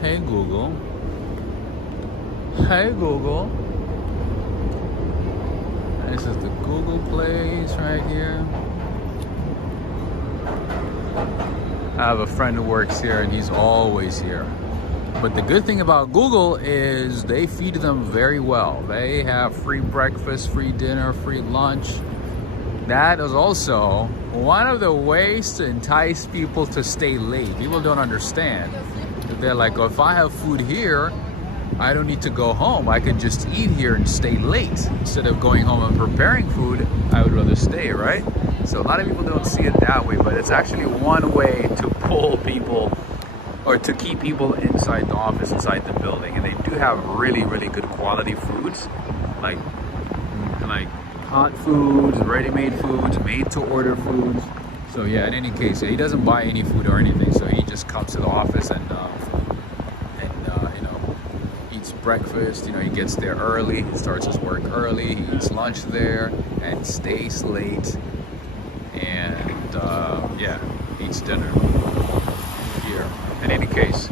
Hey Google. Hey Google. This is the Google place right here. I have a friend who works here and he's always here. But the good thing about Google is they feed them very well. They have free breakfast, free dinner, free lunch. That is also one of the ways to entice people to stay late. People don't understand. They're like, oh, if I have food here, I don't need to go home. I can just eat here and stay late. Instead of going home and preparing food, I would rather stay, right? So a lot of people don't see it that way, but it's actually one way to pull people or to keep people inside the office, inside the building. And they do have really, really good quality foods, like hot foods, ready-made foods, made-to-order foods. So yeah, in any case, he doesn't buy any food or anything. So he just comes to the office and you know, eats breakfast. You know, he gets there early. He starts his work early. He eats lunch there and stays late. And yeah, eats dinner here. In any case,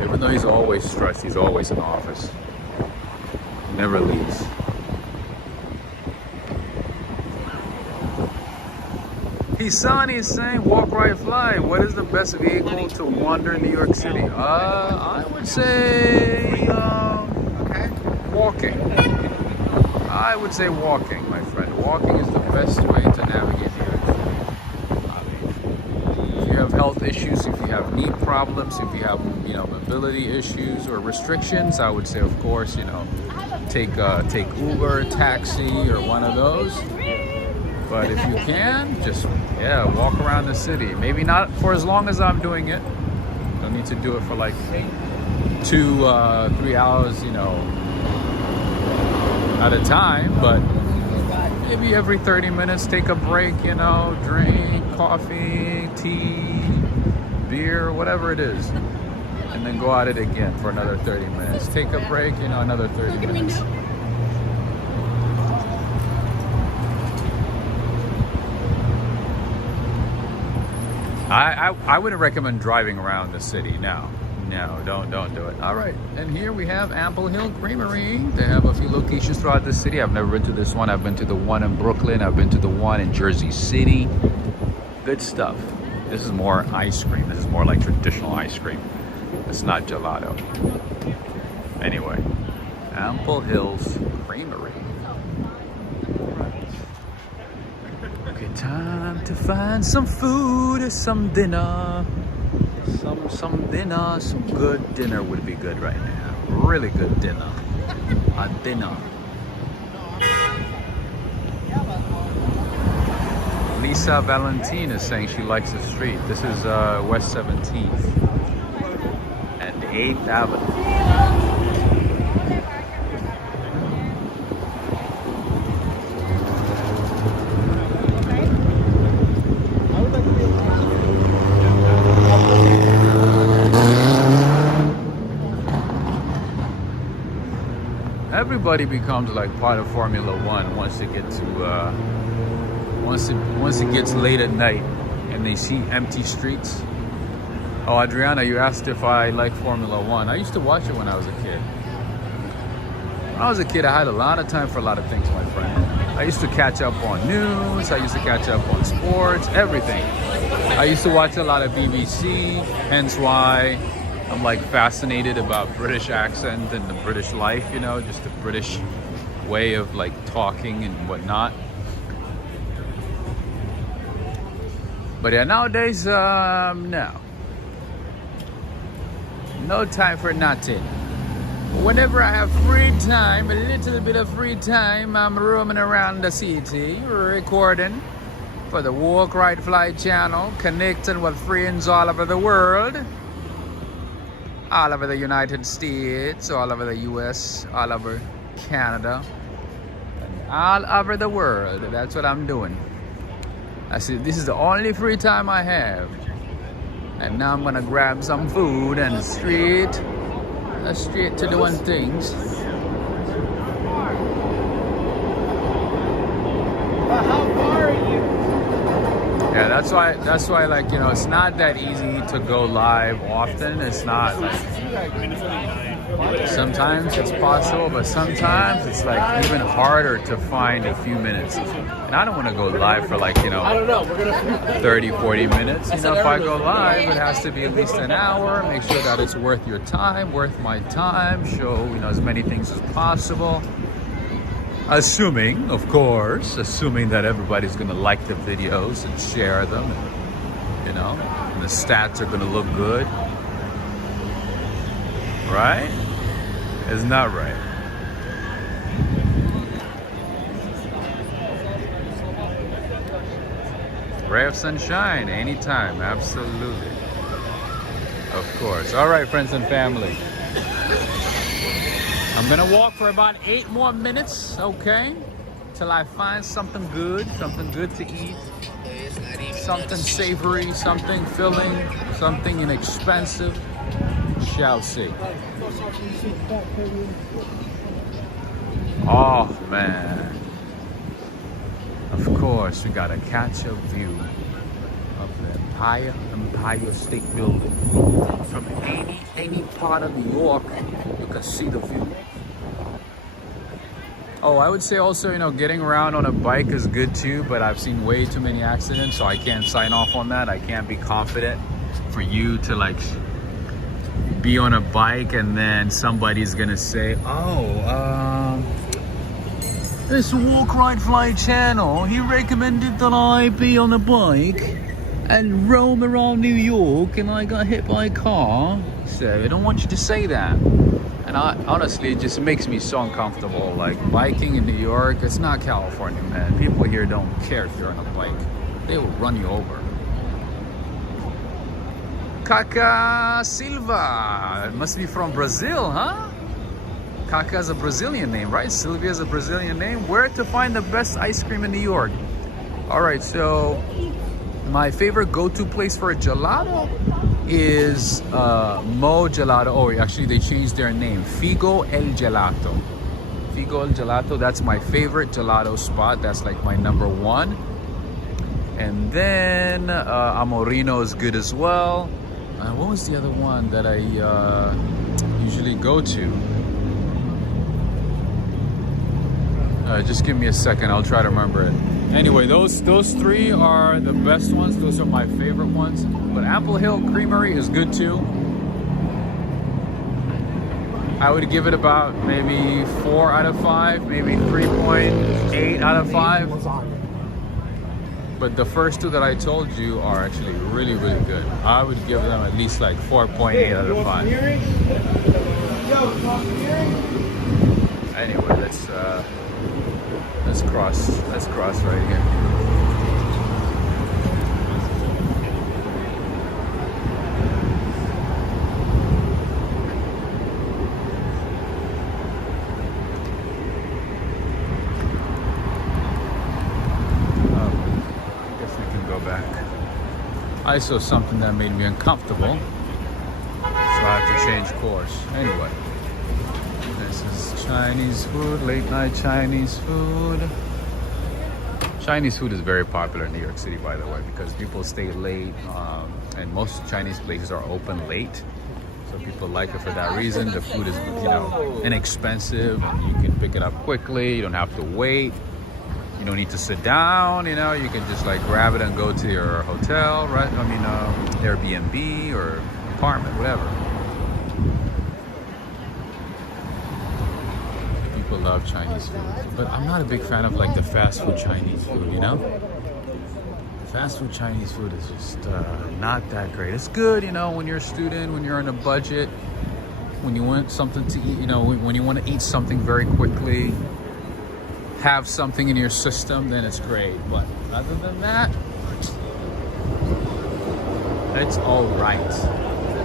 even though he's always stressed, he's always in the office. Never leaves. Hisani is saying, walk, ride, fly. What is the best vehicle to wander New York City? I would say walking. I would say walking, my friend. Walking is the best way to navigate New York City. I mean, if you have health issues, if you have knee problems, if you have, you know, mobility issues or restrictions, I would say, of course, you know, take Uber, taxi, or one of those. But if you can, just, yeah, walk around the city. Maybe not for as long as I'm doing it. Don't need to do it for like 2-3 hours, you know, at a time. But maybe every 30 minutes, take a break, you know, drink coffee, tea, beer, whatever it is. And then go at it again for another 30 minutes. Take a break, you know, another 30 minutes. I wouldn't recommend driving around the city. No, don't do it. All right, and here we have Ample Hill Creamery. They have a few locations throughout the city. I've never been to this one. I've been to the one in Brooklyn. I've been to the one in Jersey City. Good stuff. This is more ice cream. This is more like traditional ice cream. It's not gelato. Anyway, Ample Hills Creamery. Time to find some food, some dinner, some dinner, some good dinner would be good right now. Really good dinner. A dinner. Lisa Valentine is saying she likes the street. This is West 17th and 8th Avenue. Everybody becomes like part of Formula One once they get to once it gets late at night and they see empty streets. Oh, Adriana, you asked if I like Formula One. I used to watch it when I was a kid. When I was a kid, I had a lot of time for a lot of things, my friend. I used to catch up on news. I used to catch up on sports, everything. I used to watch a lot of BBC, hence why I'm like fascinated about British accent and the British life, you know, just the British way of like talking and whatnot. But yeah, nowadays, no time for nothing. Whenever I have free time, a little bit of free time, I'm roaming around the city, recording for the Walk, Right, Fly channel, connecting with friends all over the world, all over the United States, all over the US, all over Canada, and all over the world. That's what I'm doing. I said, this is the only free time I have. And now I'm gonna grab some food and straight to doing things. How far are you? Yeah, that's why like, you know, it's not that easy to go live often. It's not like, sometimes it's possible, but sometimes it's like even harder to find a few minutes. And I don't want to go live for like, you know, 30, 40 minutes. You know, if I go live, it has to be at least an hour. Make sure that it's worth your time, worth my time. Show, you know, as many things as possible. Assuming, of course, that everybody's going to like the videos and share them. And, you know, and the stats are going to look good. Right? Isn't that right? Ray of sunshine, anytime, absolutely. Of course. All right, friends and family. I'm gonna walk for about 8 more minutes, okay? Till I find something good to eat. Something savory, something filling, something inexpensive. We shall see. Oh man. Of course, we gotta catch a view of the Empire State Building. From any part of New York, you can see the view. Oh, I would say also, you know, getting around on a bike is good too, but I've seen way too many accidents, so I can't sign off on that. I can't be confident for you to like be on a bike and then somebody's gonna say, oh, this Walk, Ride, Fly channel, he recommended that I be on a bike and roam around New York and I got hit by a car. So I don't want you to say that. And honestly, it just makes me so uncomfortable. Like biking in New York, it's not California, man. People here don't care if you're on a bike. They will run you over. Caca Silva, it must be from Brazil, huh? Caca is a Brazilian name, right? Sylvia is a Brazilian name. Where to find the best ice cream in New York? All right, so my favorite go-to place for a gelato is Mo Gelato. Oh, actually they changed their name. Figo El Gelato. Figo El Gelato, that's my favorite gelato spot. That's like my #1. And then Amorino is good as well. What was the other one that I usually go to? Just give me a second, I'll try to remember it. Anyway, those 3 are the best ones. Those are my favorite ones. But Apple Hill Creamery is good too. I would give it about maybe 4 out of 5, maybe 3.8 out of 5. But the first 2 that I told you are actually really, really good. I would give them at least like 4.8 out of 5. Anyway, let's cross right here. I saw something that made me uncomfortable, so I have to change course. Anyway, this is Chinese food, late night Chinese food. Chinese food is very popular in New York City, by the way, because people stay late, and most Chinese places are open late. So people like it for that reason. The food is, you know, inexpensive, and you can pick it up quickly. You don't have to wait. You don't need to sit down, you know, you can just like grab it and go to your hotel, right? I mean, Airbnb or apartment, whatever. People love Chinese food, but I'm not a big fan of like the fast food Chinese food, you know? Fast food Chinese food is just not that great. It's good, you know, when you're a student, when you're on a budget, when you want something to eat, you know, when you want to eat something very quickly, have something in your system, then it's great. But other than that, it's all right.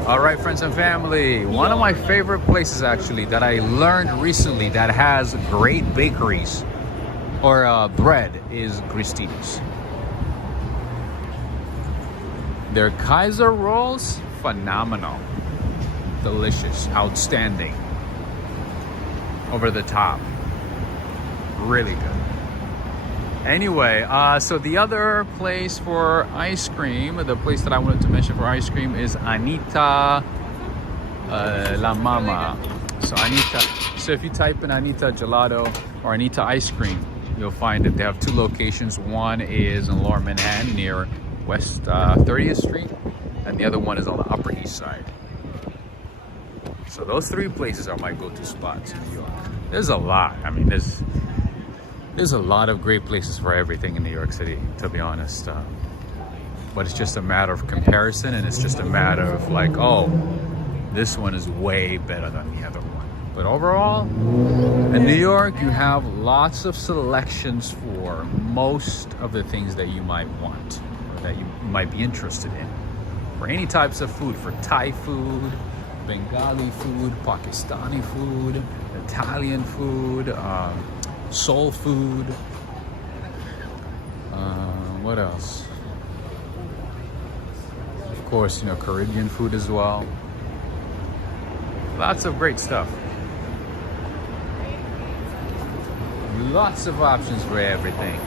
All right, friends and family. One of my favorite places actually that I learned recently that has great bakeries or bread is Christina's. Their Kaiser rolls, phenomenal, delicious, outstanding, over the top, really good. Anyway, so the other place for ice cream, the place that I wanted to mention for ice cream is Anita La Mama. So Anita, so if you type in Anita Gelato or Anita Ice Cream, you'll find that they have two locations. One is in Lower Manhattan near West 30th Street, and the other one is on the Upper East Side. So those three places are my go-to spots in New York. There's a lot. I mean, there's a lot of great places for everything in New York City, to be honest. But it's just a matter of comparison, and it's just a matter of like, oh, this one is way better than the other one. But overall, in New York, you have lots of selections for most of the things that you might want, or that you might be interested in. For any types of food, for Thai food, Bengali food, Pakistani food, Italian food, soul food. What else? Of course, you know, Caribbean food as well. Lots of great stuff. Lots of options for everything.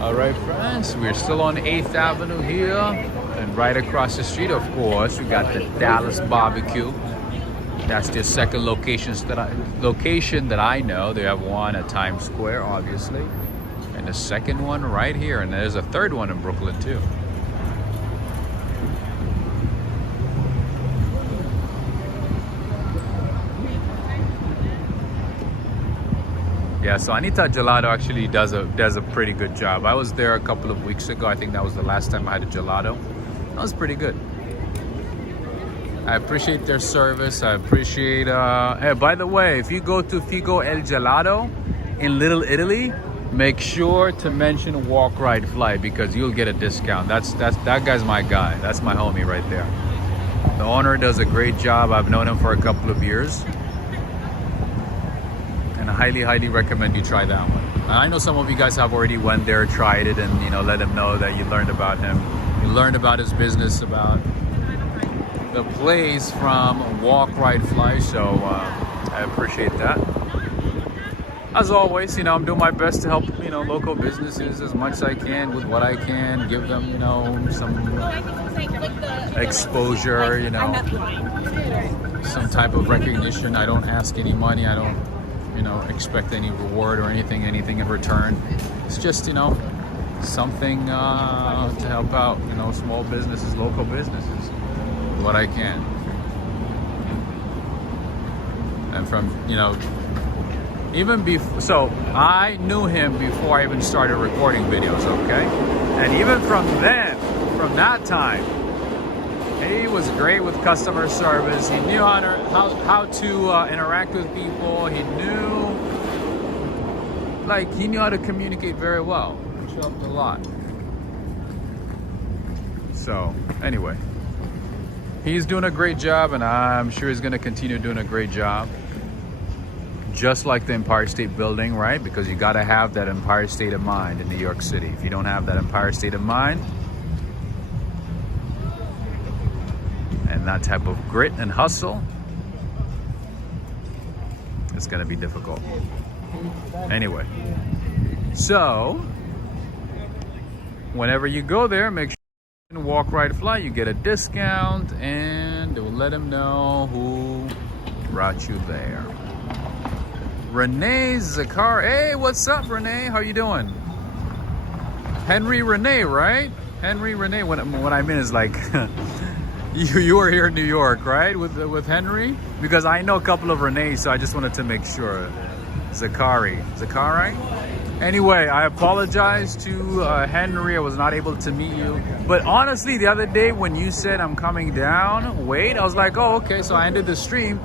All right, friends, we're still on 8th Avenue here, and right across the street, of course, we got the Dallas Barbecue. That's their second location that I know. They have one at Times Square, obviously, and the second one right here, and there's a third one in Brooklyn too. Yeah, so Anita Gelato actually does a pretty good job. I was there a couple of weeks ago. I think that was the last time I had a gelato. That was pretty good. I appreciate their service. I appreciate, hey, by the way, if you go to Figo El Gelato in Little Italy, make sure to mention Walk Ride Fly because you'll get a discount. That guy's my guy. That's my homie right there. The owner does a great job. I've known him for a couple of years. And I highly recommend you try that one. And I know some of you guys have already went there, tried it, and, you know, let him know that you learned about him. You learned about his business, about the place from Walk Ride Fly, so I appreciate that. As always, you know, I'm doing my best to help, you know, local businesses as much as I can with what I can, give them, you know, some exposure, you know, some type of recognition. I don't ask any money. I don't, you know, expect any reward or anything in return. It's just, you know, something to help out, you know, small businesses, local businesses. What I can. And from, you know, even before, so I knew him before I even started recording videos, okay? And even from then, from that time, he was great with customer service. He knew how to interact with people. He knew how to communicate very well, which helped a lot. So, anyway. He's doing a great job, and I'm sure he's going to continue doing a great job. Just like the Empire State Building, right? Because you got to have that Empire State of Mind in New York City. If you don't have that Empire State of Mind and that type of grit and hustle, it's going to be difficult. Anyway, so whenever you go there, make sure Walk Ride Fly, you get a discount, and they'll let them know who brought you there. Renee Zakar. Hey, what's up, Renee? How you doing? Henry Renee, right? Henry Renee. What I mean is like, you were here in New York, right? With Henry? Because I know a couple of Renees, so I just wanted to make sure. Zakari. Anyway, I apologize to Henry. I was not able to meet you. But honestly, the other day when you said I'm coming down, wait, I was like, oh, okay. So I ended the stream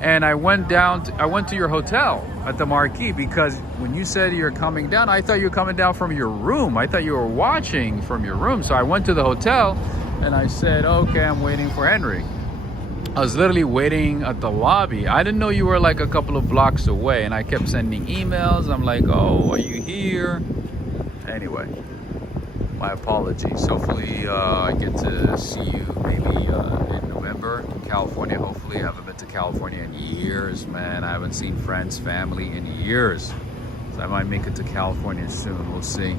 and I went to your hotel at the Marquee, because when you said you're coming down, I thought you were coming down from your room. I thought you were watching from your room. So I went to the hotel and I said, okay, I'm waiting for Henry. I was literally waiting at the lobby. I didn't know you were like a couple of blocks away, and I kept sending emails. I'm like, oh, are you here? Anyway, my apologies. Hopefully I get to see you maybe in November in California. Hopefully. I haven't been to California in years, man. I haven't seen friends, family in years. So I might make it to California soon. We'll see.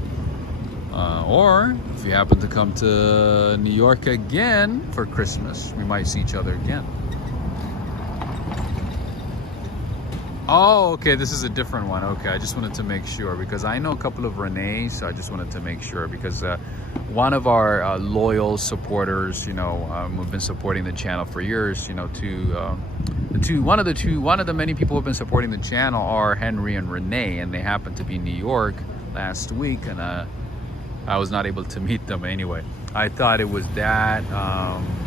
Or if you happen to come to New York again for Christmas, we might see each other again. Oh, okay, this is a different one. Okay, I just wanted to make sure, because I know a couple of Renees, so I just wanted to make sure, because one of our loyal supporters, you know, we've been supporting the channel for years, you know, one of the many people who have been supporting the channel are Henry and Renee, and they happened to be in New York last week, and I was not able to meet them anyway. I thought it was that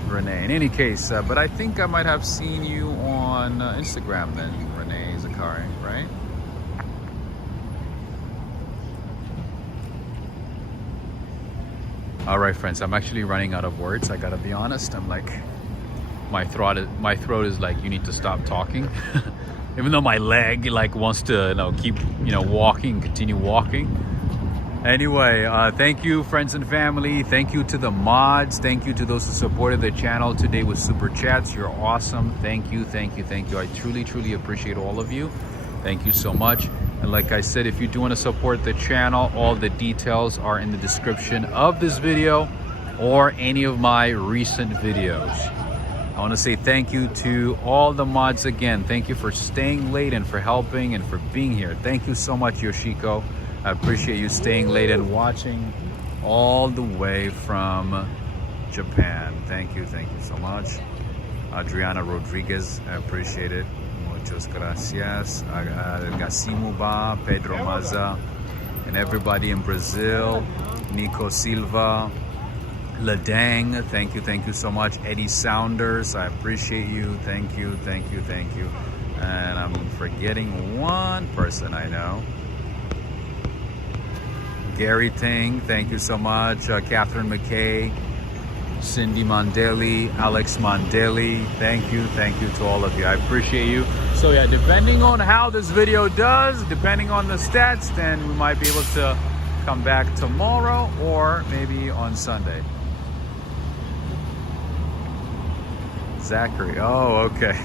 Renee. In any case, but I think I might have seen you on Instagram then, Renee Zakari, right? All right, friends, I'm actually running out of words. I gotta be honest. I'm like, my throat is like, you need to stop talking. Even though my leg like wants to, you know, keep, you know, continue walking. Anyway, thank you, friends and family. Thank you to the mods. Thank you to those who supported the channel today with super chats. You're awesome. Thank you. I truly appreciate all of you. Thank you so much. And like I said, if you do want to support the channel, all the details are in the description of this video or any of my recent videos. I want to say thank you to all the mods again. Thank you for staying late and for helping and for being here. Thank you so much, Yoshiko. I appreciate you staying late and watching all the way from Japan. Thank you so much. Adriana Rodriguez, I appreciate it. Muchas gracias. Gasimuba, Pedro Maza, and everybody in Brazil. Nico Silva, Ladang, thank you so much. Eddie Sounders, I appreciate you. Thank you. And I'm forgetting one person I know. Gary Ting, thank you so much. Catherine McKay, Cindy Mondeli, Alex Mondeli, thank you to all of you. I appreciate you. So yeah, depending on how this video does, depending on the stats, then we might be able to come back tomorrow or maybe on Sunday. Zachary, oh, okay.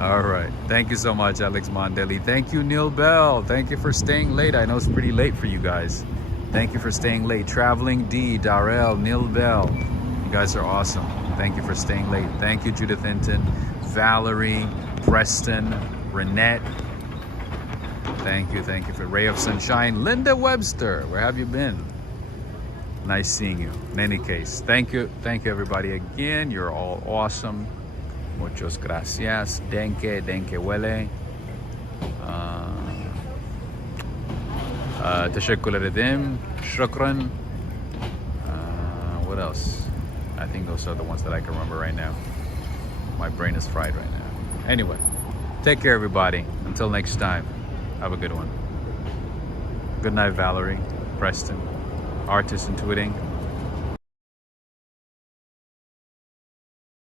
All right. Thank you so much, Alex Mondeli. Thank you, Neil Bell. Thank you for staying late. I know it's pretty late for you guys. Thank you for staying late. Traveling D, Darrell, Neil Bell. You guys are awesome. Thank you for staying late. Thank you, Judith Hinton, Valerie, Preston, Renette. Thank you for Ray of Sunshine. Linda Webster, where have you been? Nice seeing you. In any case, thank you everybody again. You're all awesome. Muchas gracias. Denke huele. Tashakkur edim. Shukran. What else? I think those are the ones that I can remember right now. My brain is fried right now. Anyway, take care, everybody. Until next time, have a good one. Good night, Valerie, Preston, Artist Intuiting.